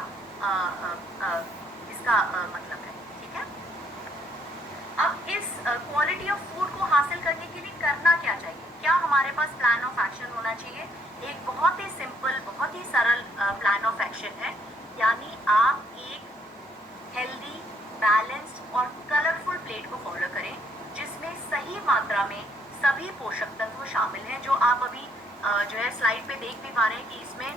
मतलब है, ठीक है। अब इस क्वालिटी ऑफ फूड को हासिल करने के लिए करना क्या चाहिए? क्या हमारे पास प्लान ऑफ एक्शन होना चाहिए? एक बहुत ही सिंपल, बहुत ही सरल प्लान ऑफ एक्शन है, यानी आप एक हेल्दी, बैलेंस्ड और कलरफुल प्लेट को फॉलो करें, जिसमें सही मात्रा में सभी पोषक तत्व शामिल हैं, जो आप अभी जो है स्लाइड पे देख भी पा रहे हैं कि इसमें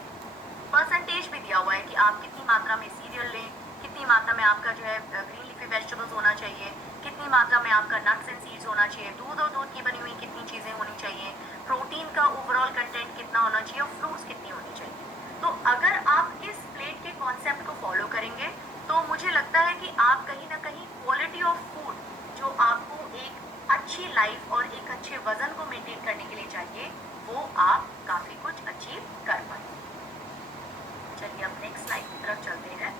परसेंटेज भी दिया हुआ है कि आप कितनी मात्रा में सीरियल लें, कितनी मात्रा में आपका जो है ग्रीन लीफी वेजिटेबल्स होना चाहिए, कितनी मात्रा में आपका नट्स एंड सीड्स होना चाहिए, दूध और दूध की बनी हुई कितनी चीज़ें होनी चाहिए, प्रोटीन का ओवरऑल कंटेंट कितना होना चाहिए और फ्रूट्स कितनी होनी चाहिए। तो अगर आप इस प्लेट के कॉन्सेप्ट को फॉलो करेंगे तो मुझे लगता है कि आप कहीं ना कहीं क्वालिटी ऑफ फूड जो आपको अच्छी लाइफ और एक अच्छे वजन को मेंटेन करने के लिए चाहिए, वो आप काफी कुछ अचीव कर पाए। चलिए अब नेक्स्ट स्लाइड की तरफ चलते हैं।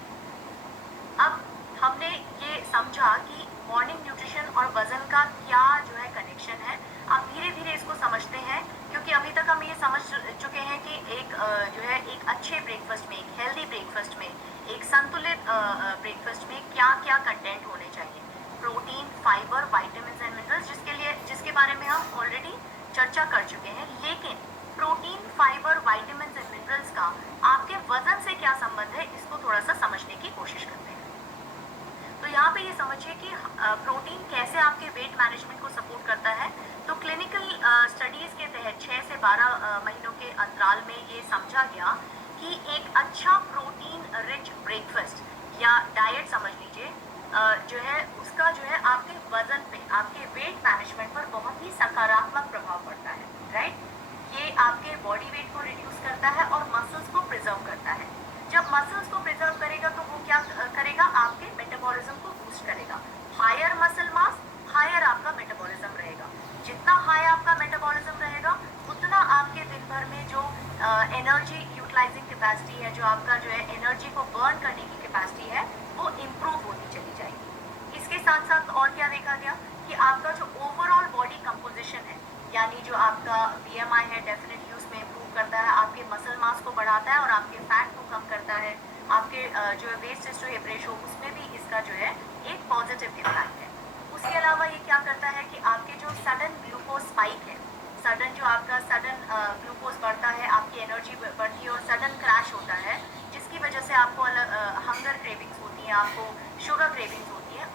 अब हमने ये समझा कि मॉर्निंग न्यूट्रिशन और वजन का क्या जो है कनेक्शन है। अब धीरे धीरे इसको समझते हैं, क्योंकि अभी तक हम ये समझ चुके हैं कि एक जो है एक अच्छे ब्रेकफास्ट में, एक हेल्दी ब्रेकफास्ट में, एक संतुलित ब्रेकफास्ट में क्या क्या कंटेंट होने चाहिए। Protein, fibre, vitamins and minerals, जिसके बारे में हम ऑलरेडी चर्चा कर चुके हैं। लेकिन protein, fibre, vitamins and minerals का आपके वजन से क्या संबंध है, इसको थोड़ा सा समझने की कोशिश करते हैं। तो यहाँ पे ये समझिए कि प्रोटीन कैसे आपके वेट मैनेजमेंट को सपोर्ट करता है। तो क्लिनिकल स्टडीज के तहत 6 से 12 महीनों के अंतराल में ये समझा गया कि एक अच्छा प्रोटीन रिच ब्रेकफास्ट या डाइट समझ लीजिए जो है उसका जो है आपके वजन पे, आपके वेट मैनेजमेंट पर बहुत ही सकारात्मक प्रभाव पड़ता है, राइट। ये आपके बॉडी वेट को रिड्यूस करता है और मसल्स को प्रिजर्व करता है। जब मसल्स को प्रिजर्व करेगा तो वो क्या करेगा, आपके मेटाबॉलिज्म को बूस्ट करेगा। हायर मसल मास, हायर आपका मेटाबॉलिज्म रहेगा। जितना हाई आपका मेटाबॉलिज्म रहेगा, उतना आपके दिन भर में जो एनर्जी यूटिलाइजिंग कैपेसिटी है, जो आपका जो है एनर्जी को बर्न करने की कैपेसिटी है, वो इम्प्रूव होती चली जाएगी। इसके साथ साथ और क्या देखा गया कि आपका जो ओवरऑल बॉडी कंपोजिशन है, यानी जो आपका BMI है, डेफिनेटली उसमें इम्प्रूव करता है, आपके मसल मास को बढ़ाता है और आपके फैट को कम करता है। आपके जो है वेस्ट टू हिप रेशो, उसमें भी इसका जो है एक पॉजिटिव इम्पैक्ट है। उसके अलावा ये क्या करता है कि आपके जो सडन ग्लूकोज स्पाइक है, सडन जो आपका सडन ग्लूकोज बढ़ता है, आपकी एनर्जी बढ़ती है और सडन क्रैश होता है, जिसकी वजह से आपको हंगर क्रेविंग्स होती हैं, आपको शुगर क्रेविंग्स होती है,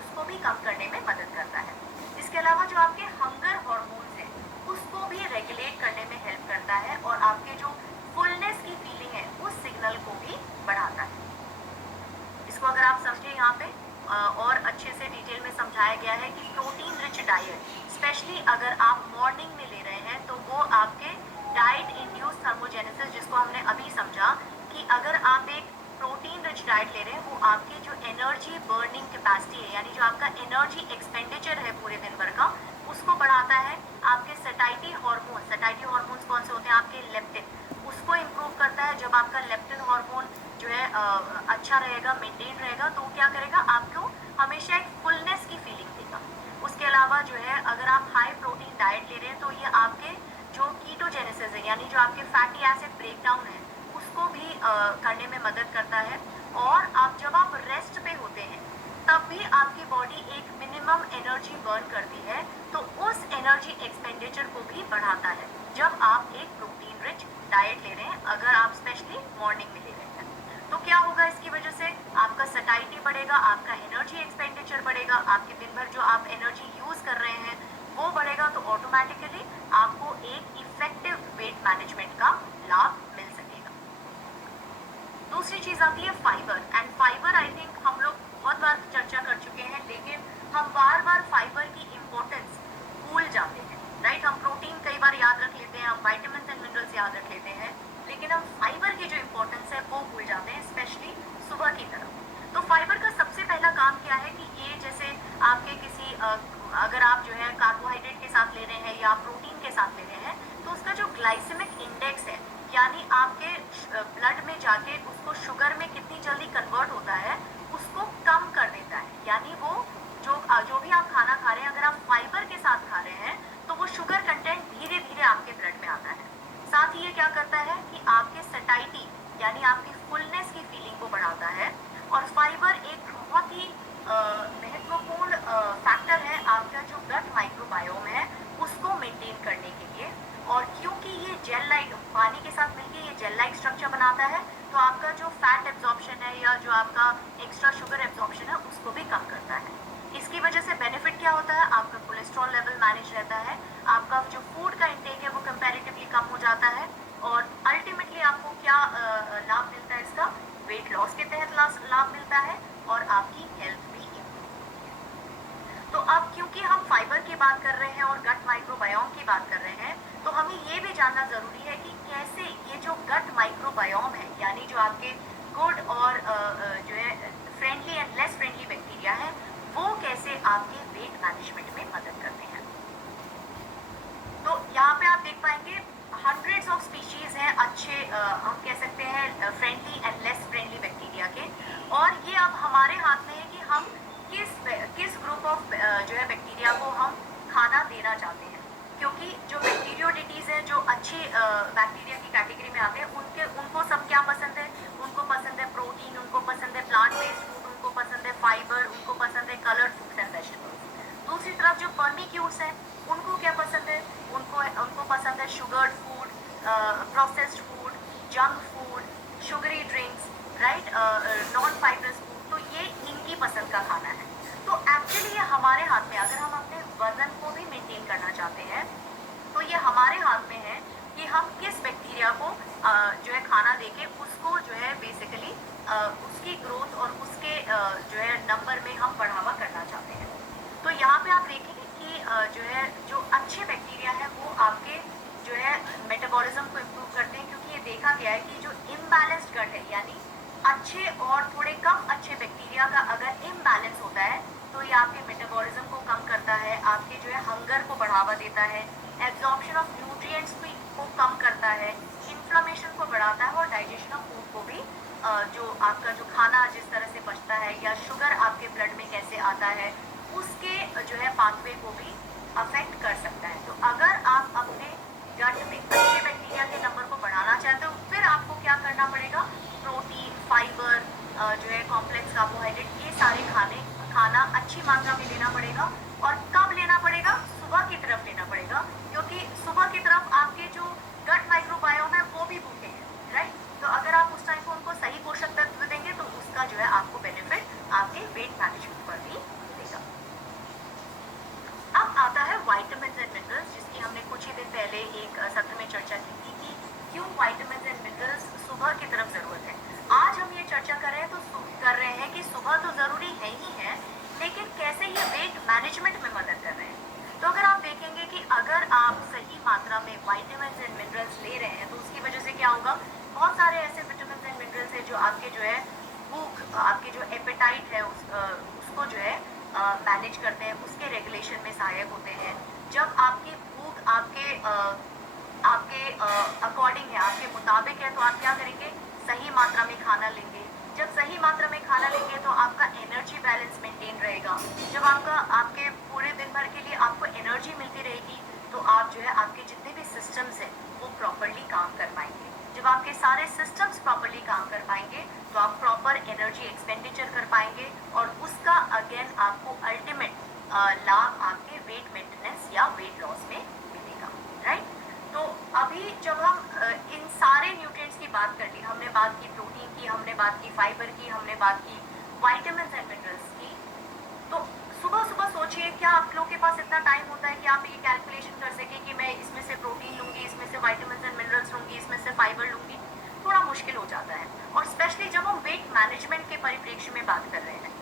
उसको भी कम करने में मदद करता है। इसके अलावा जो आपके हंगर हार्मोन्स हैं, उसको भी रेगुलेट करने में हेल्प करता है और आपके जो फुलनेस की फीलिंग है, उस सिग्नल को भी बढ़ाता है। इसको अगर आप समझे यहाँ पे और अच्छे से डिटेल में समझाया गया है कि प्रोटीन रिच डाइट, स्पेशली अगर आप मॉर्निंग में ले रहे हैं, तो वो आपके डाइट इंड्यूस थर्मोजेनेसिस, जिसको हमने अभी समझा कि अगर आप एक प्रोटीन रिच डाइट ले रहे हैं, वो आपकी जो एनर्जी बर्निंग कैपेसिटी है, यानी जो आपका एनर्जी एक्सपेंडिचर है पूरे दिन भर का, उसको बढ़ाता है। आपके सैटिस्फैक्टरी हार्मोन्स कौन से होते हैं, आपके लेप्टिन, उसको इम्प्रूव करता है। जब आपका लेप्टिन हार्मोन जो है अच्छा रहेगा, मेंटेन रहेगा, तो क्या करेगा, आपको हमेशा एक फुलनेस की फीलिंग देगा। उसके अलावा जो है अगर आप हाई प्रोटीन डाइट ले रहे हैं, तो ये आपके जो कीटोजेनेसिस है, यानी जो आपके फैटी एसिड ब्रेकडाउन है, उसको भी करने में मदद करता है। और जब आप रेस्ट पे होते हैं, तब भी आपकी बॉडी एक मिनिमम एनर्जी बर्न करती है, तो उस एनर्जी एक्सपेंडिचर को भी बढ़ाता है जब आप एक प्रोटीन रिच डाइट ले रहे हैं, अगर आप स्पेशली मॉर्निंग में ले रहे हैं। तो क्या होगा इसकी वजह से, आपका सैटिस्फैक्टी बढ़ेगा, आपका एनर्जी एक्सपेंडिचर बढ़ेगा, आपके दिन भर जो आप एनर्जी यूज कर रहे हैं वो बढ़ेगा, तो ऑटोमेटिकली आपको एक इफेक्टिव वेट मैनेजमेंट का लाभ मिल सकेगा। दूसरी चीज आती है fibre, and fibre I think हम लोग बहुत बार चर्चा कर चुके हैं, लेकिन हम बार बार फाइबर की इम्पोर्टेंस भूल जाते हैं, राइट। हम प्रोटीन कई बार याद रख लेते हैं, हम विटामिन्स एंड मिनरल्स याद रख लेते हैं, लेकिन हम फाइबर की जो इम्पोर्टेंस है वो भूल जाते हैं, स्पेशली सुबह की तरफ। तो फाइबर का सबसे पहला काम क्या है कि ये जैसे आपके किसी अगर आप जो है कार्बोहाइड्रेट के साथ ले रहे हैं या प्रोटीन के साथ ले रहे हैं, तो उसका जो ग्लाइसेमिक इंडेक्स है, यानी आपके ब्लड में जाके उसको शुगर में कितनी जल्दी कन्वर्ट होता है, उसको कम कर देता है। यानी वो जो भी आप खाना खा रहे हैं, अगर आप फाइबर के साथ खा रहे हैं, तो वो शुगर कंटेंट धीरे धीरे आपके ब्लड में आता है। साथ ही ये क्या करता है कि आपके सैटिस्फैक्टी, यानी आपकी फुलनेस की फीलिंग को बढ़ाता है। और फाइबर एक बहुत ही महत्वपूर्ण फैक्टर है आपका जो गट माइक्रोबायोम है, उसको मेंटेन करने के लिए। और क्योंकि ये जेल लाइक पानी के साथ मिलकर ये जेल लाइक स्ट्रक्चर बनाता है, तो आपका जो फैट एब्जॉर्प्शन है या जो आपका एक्स्ट्रा शुगर एब्जॉर्प्शन है, उसको भी कम करता है। इसकी वजह से बेनिफिट क्या होता है, आपका कोलेस्ट्रॉल लेवल मैनेज रहता है, आपका जो फूड का इंटेक है वो कंपैरेटिवली कम हो जाता है, और अल्टीमेटली आपको क्या लाभ मिलता है, इसका वेट लॉस के तहत लाभ मिलता है और आपकी हेल्थ भी इम्प्रूव होती है। तो अब क्योंकि हम फाइबर की बात कर रहे हैं और गट माइक्रोबायोम की बात कर रहे हैं, तो हमें ये भी जानना जरूरी है कि कैसे ये जो गट माइक्रोबायोम है, यानी जो आपके गुड और जो है friendly and less friendly bacteria है, वो कैसे आपके वेट मैनेजमेंट में मदद करते हैं। तो यहाँ पे आप देख पाएंगे हंड्रेड्स ऑफ स्पीशीज हैं अच्छे हम कह सकते हैं friendly and less friendly bacteria के, और ये अब हमारे हाथ में है कि हम किस ग्रुप ऑफ जो है बैक्टीरिया को हम खाना देना चाहते हैं। क्योंकि जो बैक्टीरियोडिटीज हैं, जो अच्छे बैक्टीरिया की कैटेगरी में आते हैं, उनको सब क्या पसंद है? उनको पसंद है प्रोटीन, उनको पसंद है प्लांट बेस्ड फूड, उनको पसंद है फाइबर, उनको पसंद है कलर्ड फ्रूट्स एंड वेजिटेबल्स। दूसरी तरफ जो पर्मिक्यूट्स हैं, उनको क्या पसंद है? उनको पसंद है sugared food, processed food, junk food, sugary drinks, right, non fibrous food. तो ये इनकी पसंद का खाना है। तो एक्चुअली ये हमारे हाथ में, अगर हम अपने वजन को भी मेंटेन करना चाहते हैं तो ये हमारे हाथ में है कि हम किस बैक्टीरिया को जो है खाना देके उसको जो है बेसिकली उसकी ग्रोथ और उसके जो है नंबर में हम बढ़ावा करना चाहते हैं। तो यहाँ पे आप देखेंगे कि जो है जो अच्छे बैक्टीरिया है वो आपके जो है मेटाबॉलिज्म को इम्प्रूव करते हैं, क्योंकि ये देखा गया है कि जो इम्बैलेंस्ड गट है, यानी अच्छे और थोड़े कम अच्छे बैक्टीरिया का अगर इम्बैलेंस होता है तो ये आपके मेटाबॉलिज्म को कम करता है, आपके जो है हंगर को बढ़ावा देता है, एब्जॉर्प्शन ऑफ न्यूट्रिएंट्स को कम करता है, इन्फ्लेमेशन को बढ़ाता है और डाइजेशन ऑफ फूड को भी जो आपका जो खाना जिस तरह से पचता है या शुगर आपके ब्लड में कैसे आता है उसके जो है पाथवे को भी अफेक्ट कर सकता है। तो अगर आप अपने गट में अच्छे बैक्टीरिया के नंबर को बढ़ाना चाहते हो, फिर आपको क्या करना पड़ेगा? प्रोटीन, फाइबर, जो है कॉम्प्लेक्स कार्बोहाइड्रेट, ये सारे खाना अच्छी मात्रा में लेना पड़ेगा। और कब लेना पड़ेगा? सुबह की तरफ लेना पड़ेगा, क्योंकि सुबह की तरफ आपके जो गट माइक्रोबायोम है वो भी भूखे हैं, राइट। तो अगर आप उस टाइम को उनको सही पोषक तत्व देंगे तो उसका जो है आपको बेनिफिट आपके वेट मैनेजमेंट पर भी देगा। अब आता है वाइटामिन एंड मिनरल्स, जिसकी हमने कुछ ही दिन पहले एक सत्र में चर्चा की थी कि क्यों वाइटामिन एंड मिनरल्स सुबह की तरफ जरूरत है। आज हम ये चर्चा कर रहे हैं कि सुबह तो जरूरी है ही है, लेकिन कैसे ये वेट मैनेजमेंट में मदद कर रहे हैं। तो अगर आप देखेंगे कि अगर आप सही मात्रा में वाइटामिन एंड मिनरल्स ले रहे हैं तो उसकी वजह से क्या होगा? बहुत सारे ऐसे विटामिन एंड मिनरल्स है जो आपके जो है भूख, आपके जो एपेटाइट है उसको जो है मैनेज करते हैं, उसके रेगुलेशन में सहायक होते हैं। जब आपकी भूख आपके अकॉर्डिंग है, आपके मुताबिक है, तो आप क्या करेंगे? सही मात्रा में खाना लेंगे। जब सही मात्रा में खाना लेंगे तो आपका एनर्जी बैलेंस मेंटेन रहेगा। जब आपके पूरे दिन भर के लिए आपको एनर्जी मिलती रहेगी तो आप जो है आपके जितने भी सिस्टम्स हैं वो प्रॉपरली काम कर पाएंगे। जब आपके सारे सिस्टम्स प्रॉपरली काम कर पाएंगे तो आप प्रॉपर एनर्जी एक्सपेंडिचर कर पाएंगे और उसका अगेन आपको अल्टीमेट लाभ आपके वेट मेंटेनेंस या वेट लॉस में मिलेगा, राइट। तो अभी जब हम इन सारे न्यूट्रिएंट्स की बात कर ली, हमने बात की प्रोटीन की, हमने बात की फाइबर की, हमने बात की वाइटामिन एंड मिनरल्स की, तो सुबह सुबह सोचिए क्या आप लोगों के पास इतना टाइम होता है कि आप ये कैलकुलेशन कर सकें कि मैं इसमें से प्रोटीन लूंगी, इसमें से वाइटामिन एंड मिनरल्स लूंगी, इसमें से फाइबर लूंगी? थोड़ा मुश्किल हो जाता है। और स्पेशली जब हम वेट मैनेजमेंट के परिप्रेक्ष्य में बात कर रहे हैं,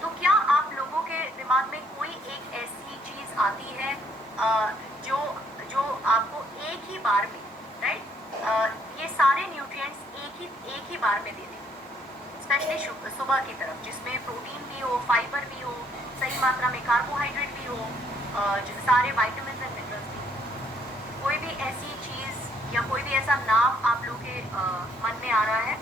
तो क्या आप लोगों के दिमाग में कोई एक ऐसी चीज आती है जो आपको एक ही बार में, राइट, ये सारे न्यूट्रिएंट्स एक ही बार में दे दें, स्पेशली सुबह की तरफ, जिसमें प्रोटीन भी हो, फाइबर भी हो, सही मात्रा में कार्बोहाइड्रेट भी हो, सारे वाइटामिन एंड मिनरल्स भी हो? कोई भी ऐसी चीज या कोई भी ऐसा नाम आप लोगों के मन में आ रहा है?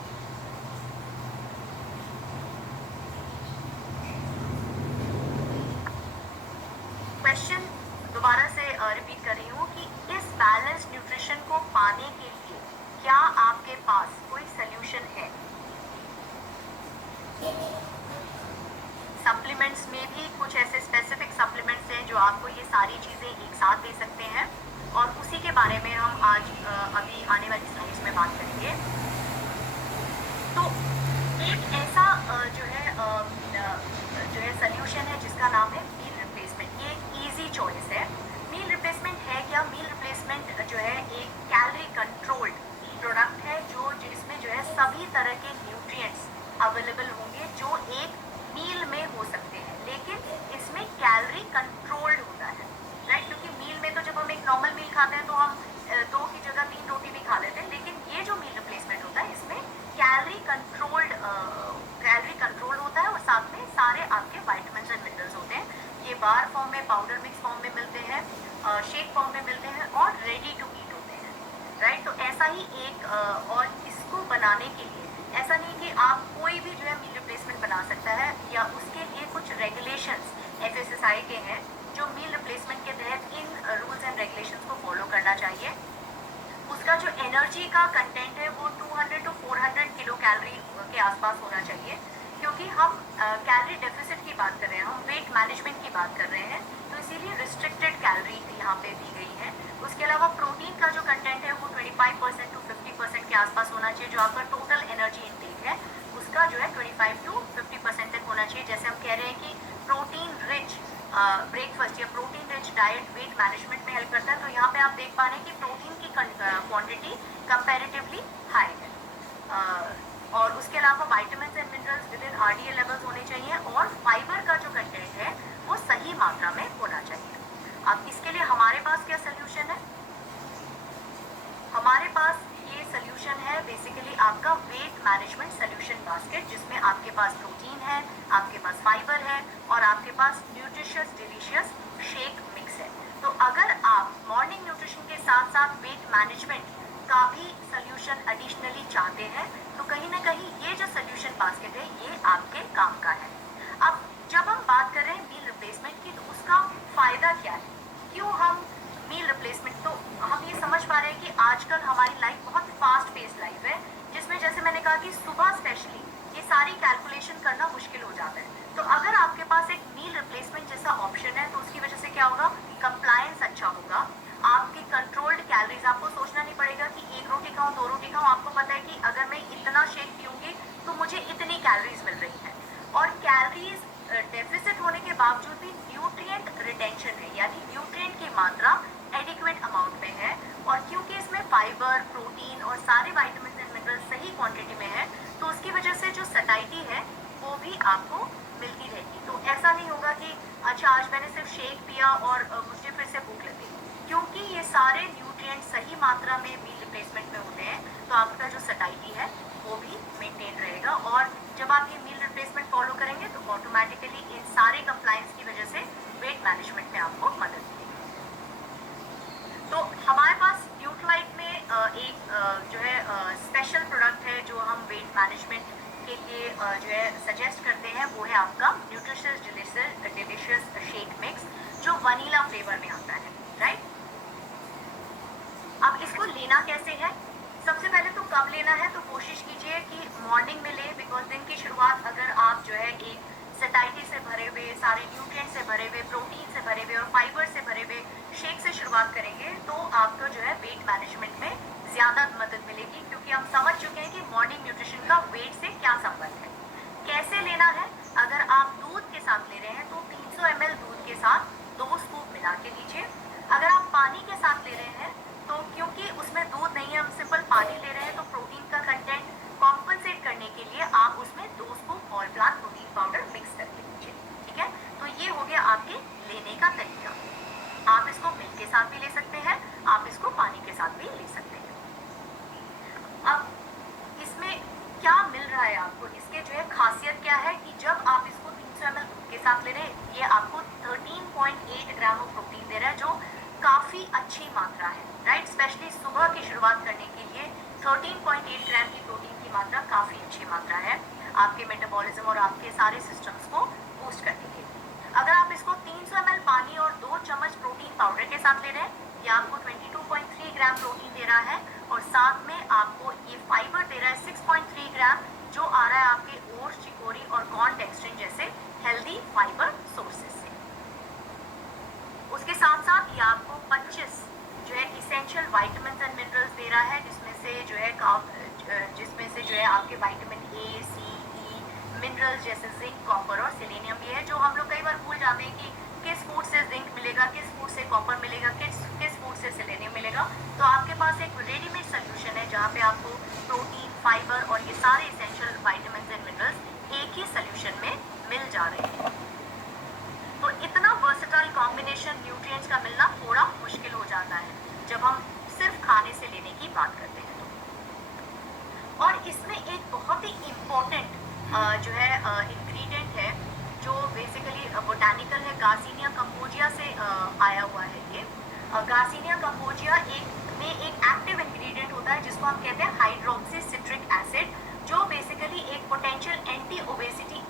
क्वेश्चन दोबारा से रिपीट कर रही हूँ कि इस बैलेंस्ड न्यूट्रिशन को पाने के लिए क्या आपके पास कोई सल्यूशन है? सप्लीमेंट्स में भी कुछ ऐसे स्पेसिफिक सप्लीमेंट्स हैं जो आपको ये सारी चीज़ें एक साथ दे सकते हैं, और उसी के बारे में हम आज अभी आने वाली स्लाइड्स में बात करेंगे। तो एक ऐसा जो है सल्यूशन है जिसका नाम है मील रिप्लेसमेंट। ये एक ईजी चॉइस है। मील रिप्लेसमेंट है क्या? मील रिप्लेसमेंट जो है एक कैलोरी कंट्रोल्ड प्रोडक्ट है जिसमें जो है सभी तरह के न्यूट्रिएंट्स अवेलेबल होंगे जो एक मील में हो सकते हैं, लेकिन इसमें कैलोरी कंट्रोल्ड होता है, राइट। क्योंकि मील में तो जब हम एक नॉर्मल मील खाते हैं तो हम 2 की जगह 3 रोटी भी खा लेते हैं, लेकिन ये जो मील रिप्लेसमेंट होता है इसमें कैलोरी कंट्रोल्ड होता है और साथ में सारे आपके वाइटामिन एंड मिनरल्स होते हैं। ये बार फॉर्म फॉर्म में, पाउडर मिक्स फॉर्म में मिलते हैं, शेक फॉर्म में मिलते हैं और रेडी टू ईट होते हैं, राइट। तो ऐसा ही एक और इसको बनाने के लिए ऐसा नहीं कि आप कोई भी जो है मील रिप्लेसमेंट बना सकता है, या उसके लिए कुछ रेगुलेशंस FSSAI के हैं जो मील रिप्लेसमेंट के तहत इन रूल्स एंड रेगुलेशंस को फॉलो करना चाहिए। उसका जो एनर्जी का कंटेंट है वो 200 to 400 किलो कैलोरी के आसपास होना चाहिए, क्योंकि हम कैलोरी डेफिसिट की बात कर रहे हैं, हम वेट मैनेजमेंट की बात कर रहे हैं, तो इसीलिए रिस्ट्रिक्टेड कैलोरी यहाँ पे दी गई है। उसके अलावा प्रोटीन का जो कंटेंट है वो 25% to 50% के आसपास होना चाहिए। जो आपका टोटल एनर्जी इनटेक है उसका जो है 25 to 50% तक होना चाहिए। जैसे हम कह रहे हैं कि प्रोटीन रिच ब्रेकफास्ट या protein rich diet weight management में हेल्प करता है, तो यहाँ पे आप देख पा रहे हैं कि प्रोटीन की क्वांटिटी कंपैरेटिवली हाई है। और उसके अलावा vitamins and minerals with in RDA levels होने चाहिए, और फाइबर का जो कंटेंट है वो सही मात्रा में होना चाहिए। अब इसके लिए हमारे पास क्या सोल्यूशन है? हमारे पास ये सोल्यूशन है बेसिकली आपका वेट मैनेजमेंट सोल्यूशन बास्केट, जिसमें आपके पास प्रोटीन है, आपके पास फाइबर है और आपके पास न्यूट्रिशियस डिलीशियस शेक मिक्स है। तो अगर आप मॉर्निंग न्यूट्रिशन के साथ साथ वेट मैनेजमेंट का भी सोल्यूशन एडिशनली चाहते हैं, तो कहीं ना कहीं ये जो सोल्यूशन बास्केट है ये आपके काम का है। अब जब हम बात कर रहे हैं मील रिप्लेसमेंट की, तो उसका फायदा क्या है, क्यों हम मील रिप्लेसमेंट, तो हम ये समझ पा रहे हैं कि आजकल हमारी लाइफ बहुत फास्ट पेस लाइफ है, जिसमें जैसे मैंने कहा कि सुबह स्पेशली ये सारी कैलकुलेशन करना मुश्किल हो जाता है। तो अगर आपके पास एक मील रिप्लेसमेंट जैसा ऑप्शन है, तो उसकी वजह से क्या होगा, कंप्लायंस अच्छा होगा, आपकी कंट्रोल्ड कैलोरीज, आपको सोचना नहीं पड़ेगा कि 1 रोटी खाऊं 2 रोटी खाऊं, आपको पता है कि अगर मैं इतना शेक पीऊंगी तो मुझे इतनी कैलोरीज मिल रही हैं। और कैलोरीज डेफिसिट होने के बावजूद भी न्यूट्रिएंट रिटेंशन है, यानी न्यूट्रिएंट की मात्रा एडिक्वेट अमाउंट में है, और क्योंकि इसमें फाइबर, प्रोटीन और सारे विटामिन एंड मिनरल सही क्वांटिटी में है, तो उसकी वजह से जो सटाइटी है वो भी आपको मिलती रहेगी। तो ऐसा नहीं होगा कि अच्छा आज मैंने सिर्फ शेक पिया और मुझे फिर से भूख लगी, क्योंकि ये सारे न्यूट्रिएंट सही मात्रा में मील रिप्लेसमेंट में होते हैं, तो आपका जो सटाइटी है वो भी मेंटेन रहेगा। और जब आप ये मील रिप्लेसमेंट फॉलो करेंगे तो ऑटोमेटिकली इन सारे कंप्लायंस की वजह से वेट मैनेजमेंट में आपको मदद मिलेगी। तो हमारे पास न्यूट्रालाइट में एक जो है स्पेशल प्रोडक्ट है जो हम वेट मैनेजमेंट के लिए जो है सजेस्ट करते हैं, वो है आपका न्यूट्रिशियस डिलीशियस शेक मिक्स, जो वनीला फ्लेवर में आता है, राइट। अब इसको लेना कैसे है? सबसे पहले तो कब लेना है, तो कोशिश कीजिए कि मॉर्निंग में ले, बिकॉज दिन की शुरुआत अगर आप जो है एक सटाइटी से भरे हुए, सारे न्यूट्रिएंट से भरे हुए, प्रोटीन से भरे हुए और फाइबर से भरे हुए शेक से शुरुआत करेंगे, तो आपको जो है वेट मैनेजमेंट में ज़्यादा मदद मिलेगी, क्योंकि हम समझ चुके हैं कि मॉर्निंग न्यूट्रिशन का वेट से क्या संबंध है। कैसे लेना है? अगर आप दूध के साथ ले रहे हैं तो 300 ml दूध के साथ 2 स्कूप मिला के लीजिए। अगर आप पानी के साथ ले रहे हैं तो क्योंकि उसमें दूध नहीं है, हम सिंपल पानी ले रहे हैं, तो प्रोटीन का कंटेंट कॉम्पनसेट करने के लिए आप उसमें 2 scoop all plant protein powder mix करके लीजिए, ठीक है। तो ये हो गया आपके लेने का तरीका। आप इसको मिल्क के साथ भी ले सकते हैं, आप इसको पानी के साथ भी ले सकते हैं। अब इसमें क्या मिल रहा है आपको, इसके जो है खासियत क्या है कि जब आप इसको 300 ml दूध के साथ ले रहे हैं, ये आपको 13.8 ग्राम ऑफ प्रोटीन दे रहा है, जो काफ़ी अच्छी मात्रा है, राइट। स्पेशली सुबह की शुरुआत करने के लिए 13.8 ग्राम की प्रोटीन की मात्रा काफ़ी अच्छी मात्रा है आपके मेटाबॉलिज्म और आपके सारे सिस्टम्स को बूस्ट करने के लिए। अगर आप इसको 300 ml पानी और 2 चम्मच प्रोटीन पाउडर के साथ ले रहे हैं, ये आपको 22.3 ग्राम प्रोटीन दे रहा है, और साथ में आपको ये फाइबर दे रहा है 6.3 ग्राम, जो आ रहा है आपके ओट्स, चिकोरी और कॉर्न डेक्स्ट्रिन जैसे हेल्दी फाइबर सोर्सेज से। उसके साथ साथ ये आपको 25 जो है इसेंशियल विटामिन एंड मिनरल्स दे रहा है, जिसमें से जो है आपके vitamin A, C, E, minerals जैसे जिंक, कॉपर और सेलेनियम भी है, जो हम लोग कई बार भूल जाते हैं कि किस फूड से जिंक मिलेगा, किस फूड से कॉपर मिलेगा, किस फूड से सेलेनियम मिलेगा। तो आपके पास एक रेडीमेड सोल्यूशन है जहाँ पे आपको प्रोटीन, फाइबर और ये सारे इसेंशियल विटामिन एंड मिनरल्स एक ही सोल्यूशन में मिल जा रहे हैं। तो इतना वर्सेटाइल कॉम्बिनेशन न्यूट्रिएंट्स का मिलना थोड़ा मुश्किल हो जाता है जब हम सिर्फ खाने से लेने की बात करते हैं तो। और इसमें एक बहुत ही इम्पोर्टेंट जो है इंग्रेडिएंट है, जो बेसिकली बोटानिकल है, गार्सिनिया कंबोजिया गार्सिनिया कंबोजिया में एक एक्टिव इंग्रेडिएंट होता है जिसको हम कहते हैं हाइड्रोक्सी सिट्रिक एसिड, जो बेसिकली एक पोटेंशियल एंटी ओबेसिटी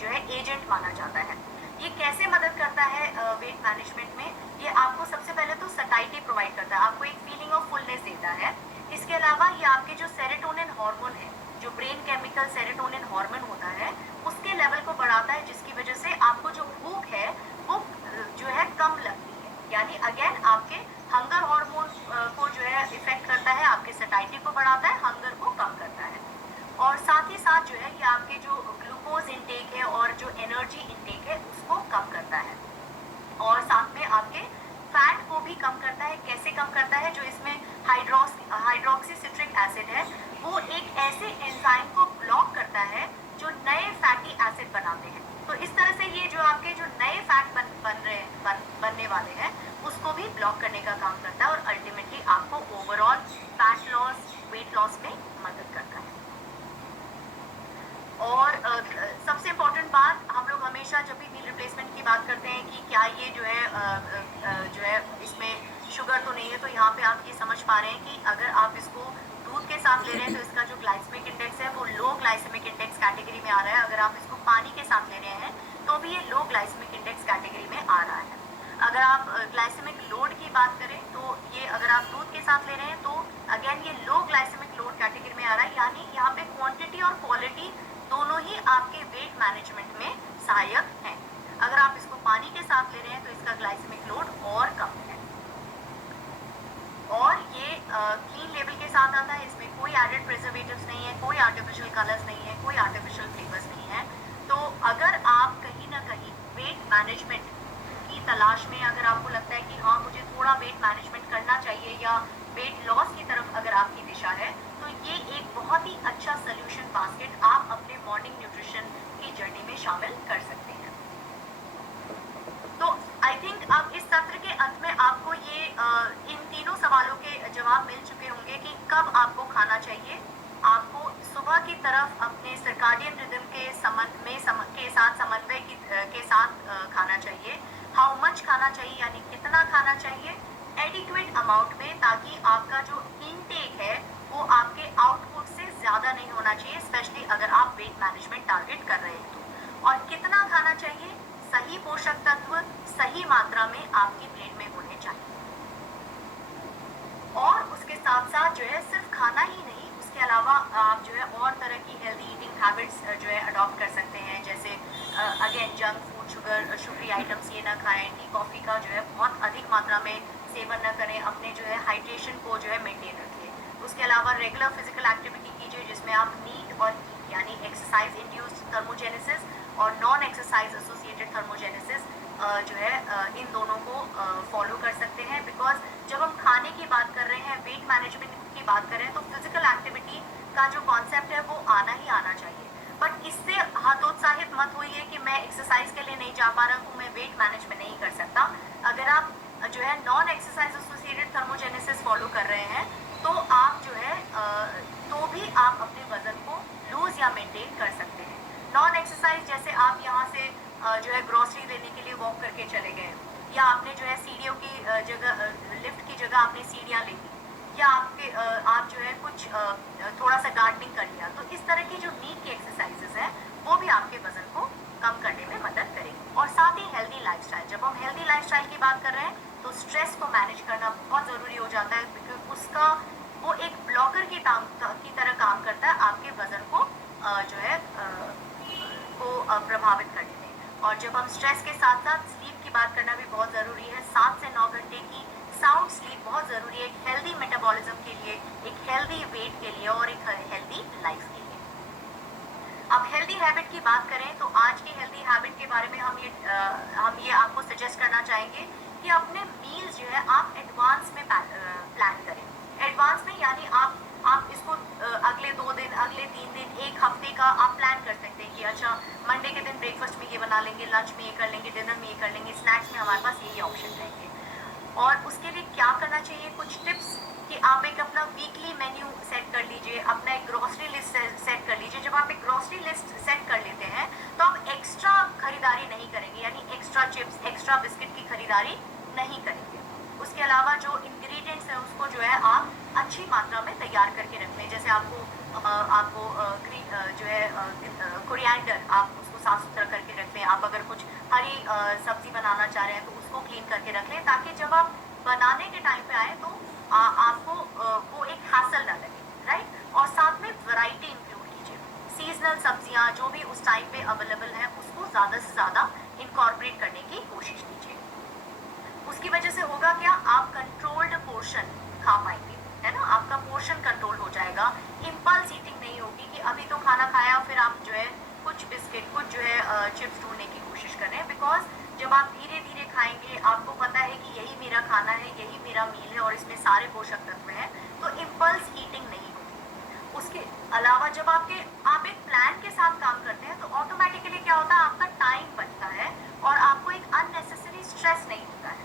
जो है एजेंट माना जाता है। ये कैसे मदद करता है वेट मैनेजमेंट में? ये आपको सबसे पहले तो सटाइटी प्रोवाइड करता है, आपको एक फीलिंग ऑफ फुलनेस देता है। इसके अलावा ये आपके जो सेरोटोनिन हार्मोन है, जो ब्रेन केमिकल सेरोटोनिन हार्मोन होता है, उसके लेवल को बढ़ाता है, जिसकी वजह से आपको जो भूख है वो जो है कम लगती है। यानी अगेन आपके हंगर हार्मोन को जो है इफेक्ट करता है, आपके सटाइटी को बढ़ाता है, हंगर को कम करता है। और साथ ही साथ जो है ये आपके जो ग्लूकोज इंटेक है और जो एनर्जी इंटेक है उसको कम करता है। और साथ में आपके फैट को भी कम करता है। कैसे कम करता है? जो इसमें हाइड्रोक्सी सिट्रिक एसिड है, वो एक ऐसे एंजाइम को ब्लॉक करता है जो नए फैटी एसिड बनाते हैं। तो इस तरह से ये जो आपके जो नए फैट बनने वाले हैं उसको भी ब्लॉक करने का काम करता है और अल्टीमेटली आपको overall fat loss, weight loss में मदद करता है। और सबसे इम्पोर्टेंट बात, हम लोग हमेशा जब भी मील रिप्लेसमेंट की बात करते हैं कि क्या ये जो है इसमें शुगर तो नहीं है, तो यहाँ पे आप ये समझ पा रहे हैं कि अगर आप इसको दूध के साथ ले रहे हैं तो इसका जो ग्लाइसेमिक इंडेक्स है वो लो ग्लाइसेमिक इंडेक्स कैटेगरी में आ रहा है। अगर आप इसको पानी के साथ ले रहे हैं तो भी ये लो ग्लाइसेमिक इंडेक्स कैटेगरी में आ रहा है। अगर आप ग्लाइसेमिक लोड की बात करें तो ये अगर आप दूध के साथ ले रहे हैं तो अगेन ये लो ग्लाइसेमिक लोड कैटेगरी में आ रहा है। यानी यहाँ पे क्वांटिटी और क्वालिटी दोनों ही आपके वेट मैनेजमेंट में सहायक हैं। अगर आप इसको पानी के साथ ले रहे हैं तो इसका ग्लाइसेमिक लोड और कम है। और ये क्लीन लेबल के साथ आता है, इसमें कोई एडेड प्रिजर्वेटिव्स नहीं है, कोई आर्टिफिशियल कलर्स नहीं है, कोई आर्टिफिशियल फ्लेवर्स नहीं है। तो अगर आप कहीं ना कहीं वेट मैनेजमेंट की तलाश में, अगर आपको लगता है कि हाँ मुझे थोड़ा वेट मैनेजमेंट करना चाहिए या वेट लॉस की तरफ अगर आपकी दिशा है, तो ये एक बहुत ही अच्छा सोल्यूशन बास्केट आप अपने मॉर्निंग न्यूट्रिशन की जर्नी में शामिल कर सकते हैं। तो आई थिंक अब इस सत्र के अंत में आपको ये इन तीनों सवालों के जवाब मिल चुके होंगे कि कब आपको खाना चाहिए। आपको सुबह की तरफ अपने सर्काडियन रिदम के साथ समन्वय के साथ खाना चाहिए। हाउ मच खाना चाहिए, यानी कितना खाना चाहिए, एडिक्वेट अमाउंट में, ताकि आपका जो इनटेक है वो आपके आउटपुट से ज़्यादा नहीं होना चाहिए, स्पेशली अगर आप वेट मैनेजमेंट टारगेट कर रहे हैं तो। और कितना खाना चाहिए, सही पोषक तत्व सही मात्रा में आपकी प्लेट में होने चाहिए। और उसके साथ साथ जो है सिर्फ खाना ही नहीं, उसके अलावा आप जो है और तरह की हेल्दी ईटिंग हैबिट्स जो है अडॉप्ट कर सकते हैं। जैसे again junk food, sugary items ये ना खाएं, टी कॉफ़ी का जो है बहुत अधिक मात्रा में सेवन न करें, अपने जो है हाइड्रेशन को जो है मेंटेन रखें। उसके अलावा रेगुलर फिजिकल एक्टिविटी कीजिए जिसमें आप नीड और यानी एक्सरसाइज इंड्यूस्ड थर्मोजेनेसिस और नॉन एक्सरसाइज एसोसिएटेड थर्मोजेनेसिस जो है इन दोनों को फॉलो कर सकते हैं। बिकॉज जब हम खाने की बात कर रहे हैं, वेट मैनेजमेंट की बात कर रहे हैं, तो फिजिकल एक्टिविटी का जो कॉन्सेप्ट है वो आना ही आना चाहिए। बट इससे हतोत्साहित मत होइए कि मैं एक्सरसाइज के लिए नहीं जा पा रहा हूँ, मैं वेट मैनेजमेंट नहीं कर सकता। अगर आप जो है non exercise associated thermogenesis follow कर रहे हैं तो आप जो है तो भी आप अपने वजन को लूज या मेंटेन कर सकते हैं। नॉन एक्सरसाइज जैसे आप यहाँ से जो है ग्रोसरी लेने के लिए वॉक करके चले गए, या आपने जो है सीढ़ियों की जगह लिफ्ट की जगह आपने सीढ़ियाँ ले ली, या आप जो है कुछ थोड़ा सा गार्डनिंग कर लिया। तो इस तरह की जो नीड की एक्सरसाइजेस हैं वो भी आपके वजन को कम करने में मदद करेंगी। और साथ ही हेल्दी लाइफस्टाइल, जब हम हेल्दी लाइफस्टाइल की बात कर रहे हैं तो स्ट्रेस को मैनेज करना बहुत ज़रूरी हो जाता है, क्योंकि उसका वो एक ब्लॉकर की तरह काम करता है आपके वजन को जो है प्रभावित करने में। और जब हम स्ट्रेस के साथ साथ स्लीप की बात करना भी बहुत ज़रूरी है। 7 से 9 घंटे की साउंड स्लीप बहुत ज़रूरी है एक हेल्दी मेटाबॉलिज्म के लिए, एक हेल्दी वेट के लिए और एक हेल्दी लाइफ के लिए। अब हेल्दी हैबिट की बात करें तो आज की हेल्दी हैबिट के बारे में हम ये आपको सजेस्ट करना चाहेंगे कि अपने मील्स जो है आप एडवांस में प्लान करें। एडवांस में यानी आप इसको अगले 2 दिन, अगले 3 दिन, एक हफ्ते का आप प्लान कर सकते हैं कि अच्छा मंडे के दिन ब्रेकफास्ट में ये बना लेंगे, लंच में ये कर लेंगे, डिनर में ये कर लेंगे, स्नैक्स में हमारे पास यही ऑप्शन रहेंगे। और उसके लिए क्या करना चाहिए, कुछ टिप्स कि आप एक अपना वीकली मेन्यू सेट कर लीजिए, अपना एक ग्रोसरी लिस्ट सेट कर लीजिए। जब आप एक ग्रोसरी लिस्ट सेट कर लेते हैं तो आप एक्स्ट्रा खरीदारी नहीं करेंगे, यानी एक्स्ट्रा चिप्स, एक्स्ट्रा बिस्किट की खरीदारी नहीं करेंगे। उसके अलावा जो इंग्रेडिएंट्स हैं उसको जो है आप अच्छी मात्रा में तैयार करके रख लें। जैसे आपको जो है कोरिएंडर, आप उसको साफ सुथरा करके रख लें। आप अगर कुछ हरी सब्जी बनाना चाह रहे हैं तो उसको क्लीन करके रख लें, ताकि जब आप बनाने के टाइम पे आए तो आपको वो एक हैसल ना लगे, राइट। और साथ में वैरायटी इंक्लूड कीजिए, सीजनल सब्जियां जो भी उस टाइम पे अवेलेबल है उसको ज़्यादा से ज़्यादा इनकॉर्पोरेट करने की कोशिश कीजिए। उसकी वजह से होगा क्या, आप कंट्रोल्ड पोर्शन खा पाएंगे, है ना। आपका पोर्शन कंट्रोल हो जाएगा, इम्पल्स ईटिंग नहीं होगी कि अभी तो खाना खाया फिर आप जो है कुछ बिस्किट, कुछ जो है चिप्स ढूंढने की कोशिश कर रहे हैं। बिकॉज जब आप धीरे धीरे खाएंगे, आपको पता है कि यही मेरा खाना है, यही मेरा मील है और इसमें सारे पोषक तत्व हैं, तो इम्पल्स ईटिंग नहीं होगी। उसके अलावा जब आप एक प्लान के साथ काम करते हैं तो ऑटोमेटिकली क्या होता है, आपका टाइम बचता है और आपको एक अननेसेसरी स्ट्रेस नहीं होता है।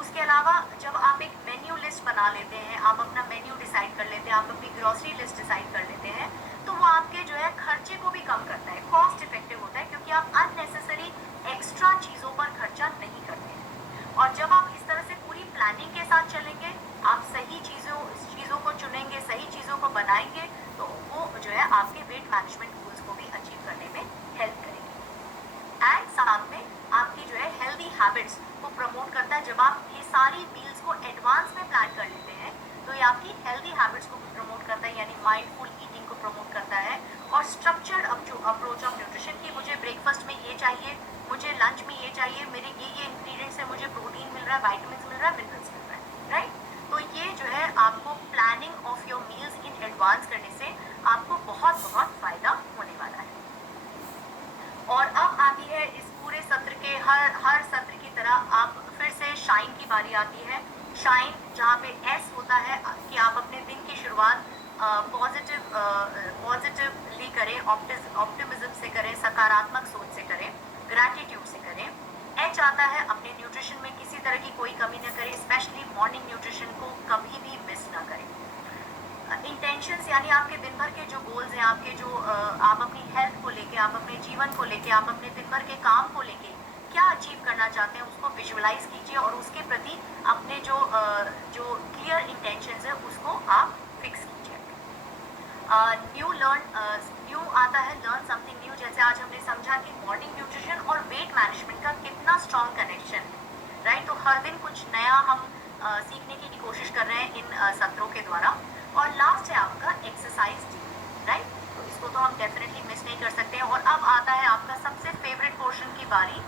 उसके अलावा जब आप एक मेन्यू लिस्ट बना लेते हैं, आप अपना मेन्यू डिसाइड कर लेते हैं, आप अपनी ग्रोसरी लिस्ट डिसाइड कर लेते हैं, तो वो आपके जो है खर्चे को भी कम करता है, कॉस्ट इफेक्टिव होता है, क्योंकि आप अननेसेसरी एक्स्ट्रा चीज़ों पर खर्चा नहीं करते हैं। और जब आप इस तरह से पूरी प्लानिंग के साथ चलेंगे, आप सही चीज़ों को चुनेंगे, सही चीज़ों को बनाएंगे, तो वो जो है आपके वेट मैनेजमेंट गोल्स को भी अचीव करने में हेल्प करेंगे। एंड साथ में आपकी जो है हेल्दी हैबिट्स को प्रमोट करता है। जब आप ये सारी मील्स को एडवांस में प्लान कर लेते हैं तो ये आपकी हेल्दी हैबिट्स को भी प्रमोट करता है, यानी माइंडफुल ईटिंग को प्रमोट करता है। और स्ट्रक्चर्ड अप्रोच ऑफ न्यूट्रिशन की, मुझे ब्रेकफास्ट में ये चाहिए, मुझे लंच में ये चाहिए, मेरे ये इंग्रेडिएंट्स है, मुझे प्रोटीन मिल रहा है, वाइटामिन मिल रहा है, मिनरल्स मिल रहा है, राइट। तो ये जो है आपको planning of your meals in advance करने से आपको बहुत बहुत फायदा होने वाला है। और अब आती है इस पूरे सत्र के हर सत्र की तरह आप फिर से शाइन की बारी आती है। शाइन जहाँ पे एस होता है कि आप अपने दिन की शुरुआत पॉजिटिवली करें, ऑप्टिमिज्म से करें, सकारात्मक सोच से करें, ग्रैटिट्यूड से करें। एच आता है अपने न्यूट्रिशन में किसी तरह की कोई कमी न करें, स्पेशली मॉर्निंग न्यूट्रिशन को कभी भी मिस ना करें। इंटेंशंस यानी आपके दिन भर के जो गोल्स हैं, आपके जो आप अपनी हेल्थ को लेके, आप अपने जीवन को लेके, आप अपने दिन भर के काम को लेके क्या अचीव करना चाहते हैं उसको विजुअलाइज कीजिए और उसके प्रति अपने जो क्लियर इंटेंशंस है उसको आप फिक्स कीजिए। न्यू आता है लर्न समथिंग न्यू। जैसे आज हमने समझा कि मॉर्निंग न्यूट्रिशन और वेट मैनेजमेंट का कितना स्ट्रॉन्ग कनेक्शन है, राइट। तो हर दिन कुछ नया हम सीखने की कोशिश कर रहे हैं इन सत्रों के द्वारा। और लास्ट है आपका एक्सरसाइज डे, राइट। तो इसको तो हम डेफिनेटली मिस नहीं कर सकते हैं। और अब आता है आपका सबसे फेवरेट पोर्शन की बारी,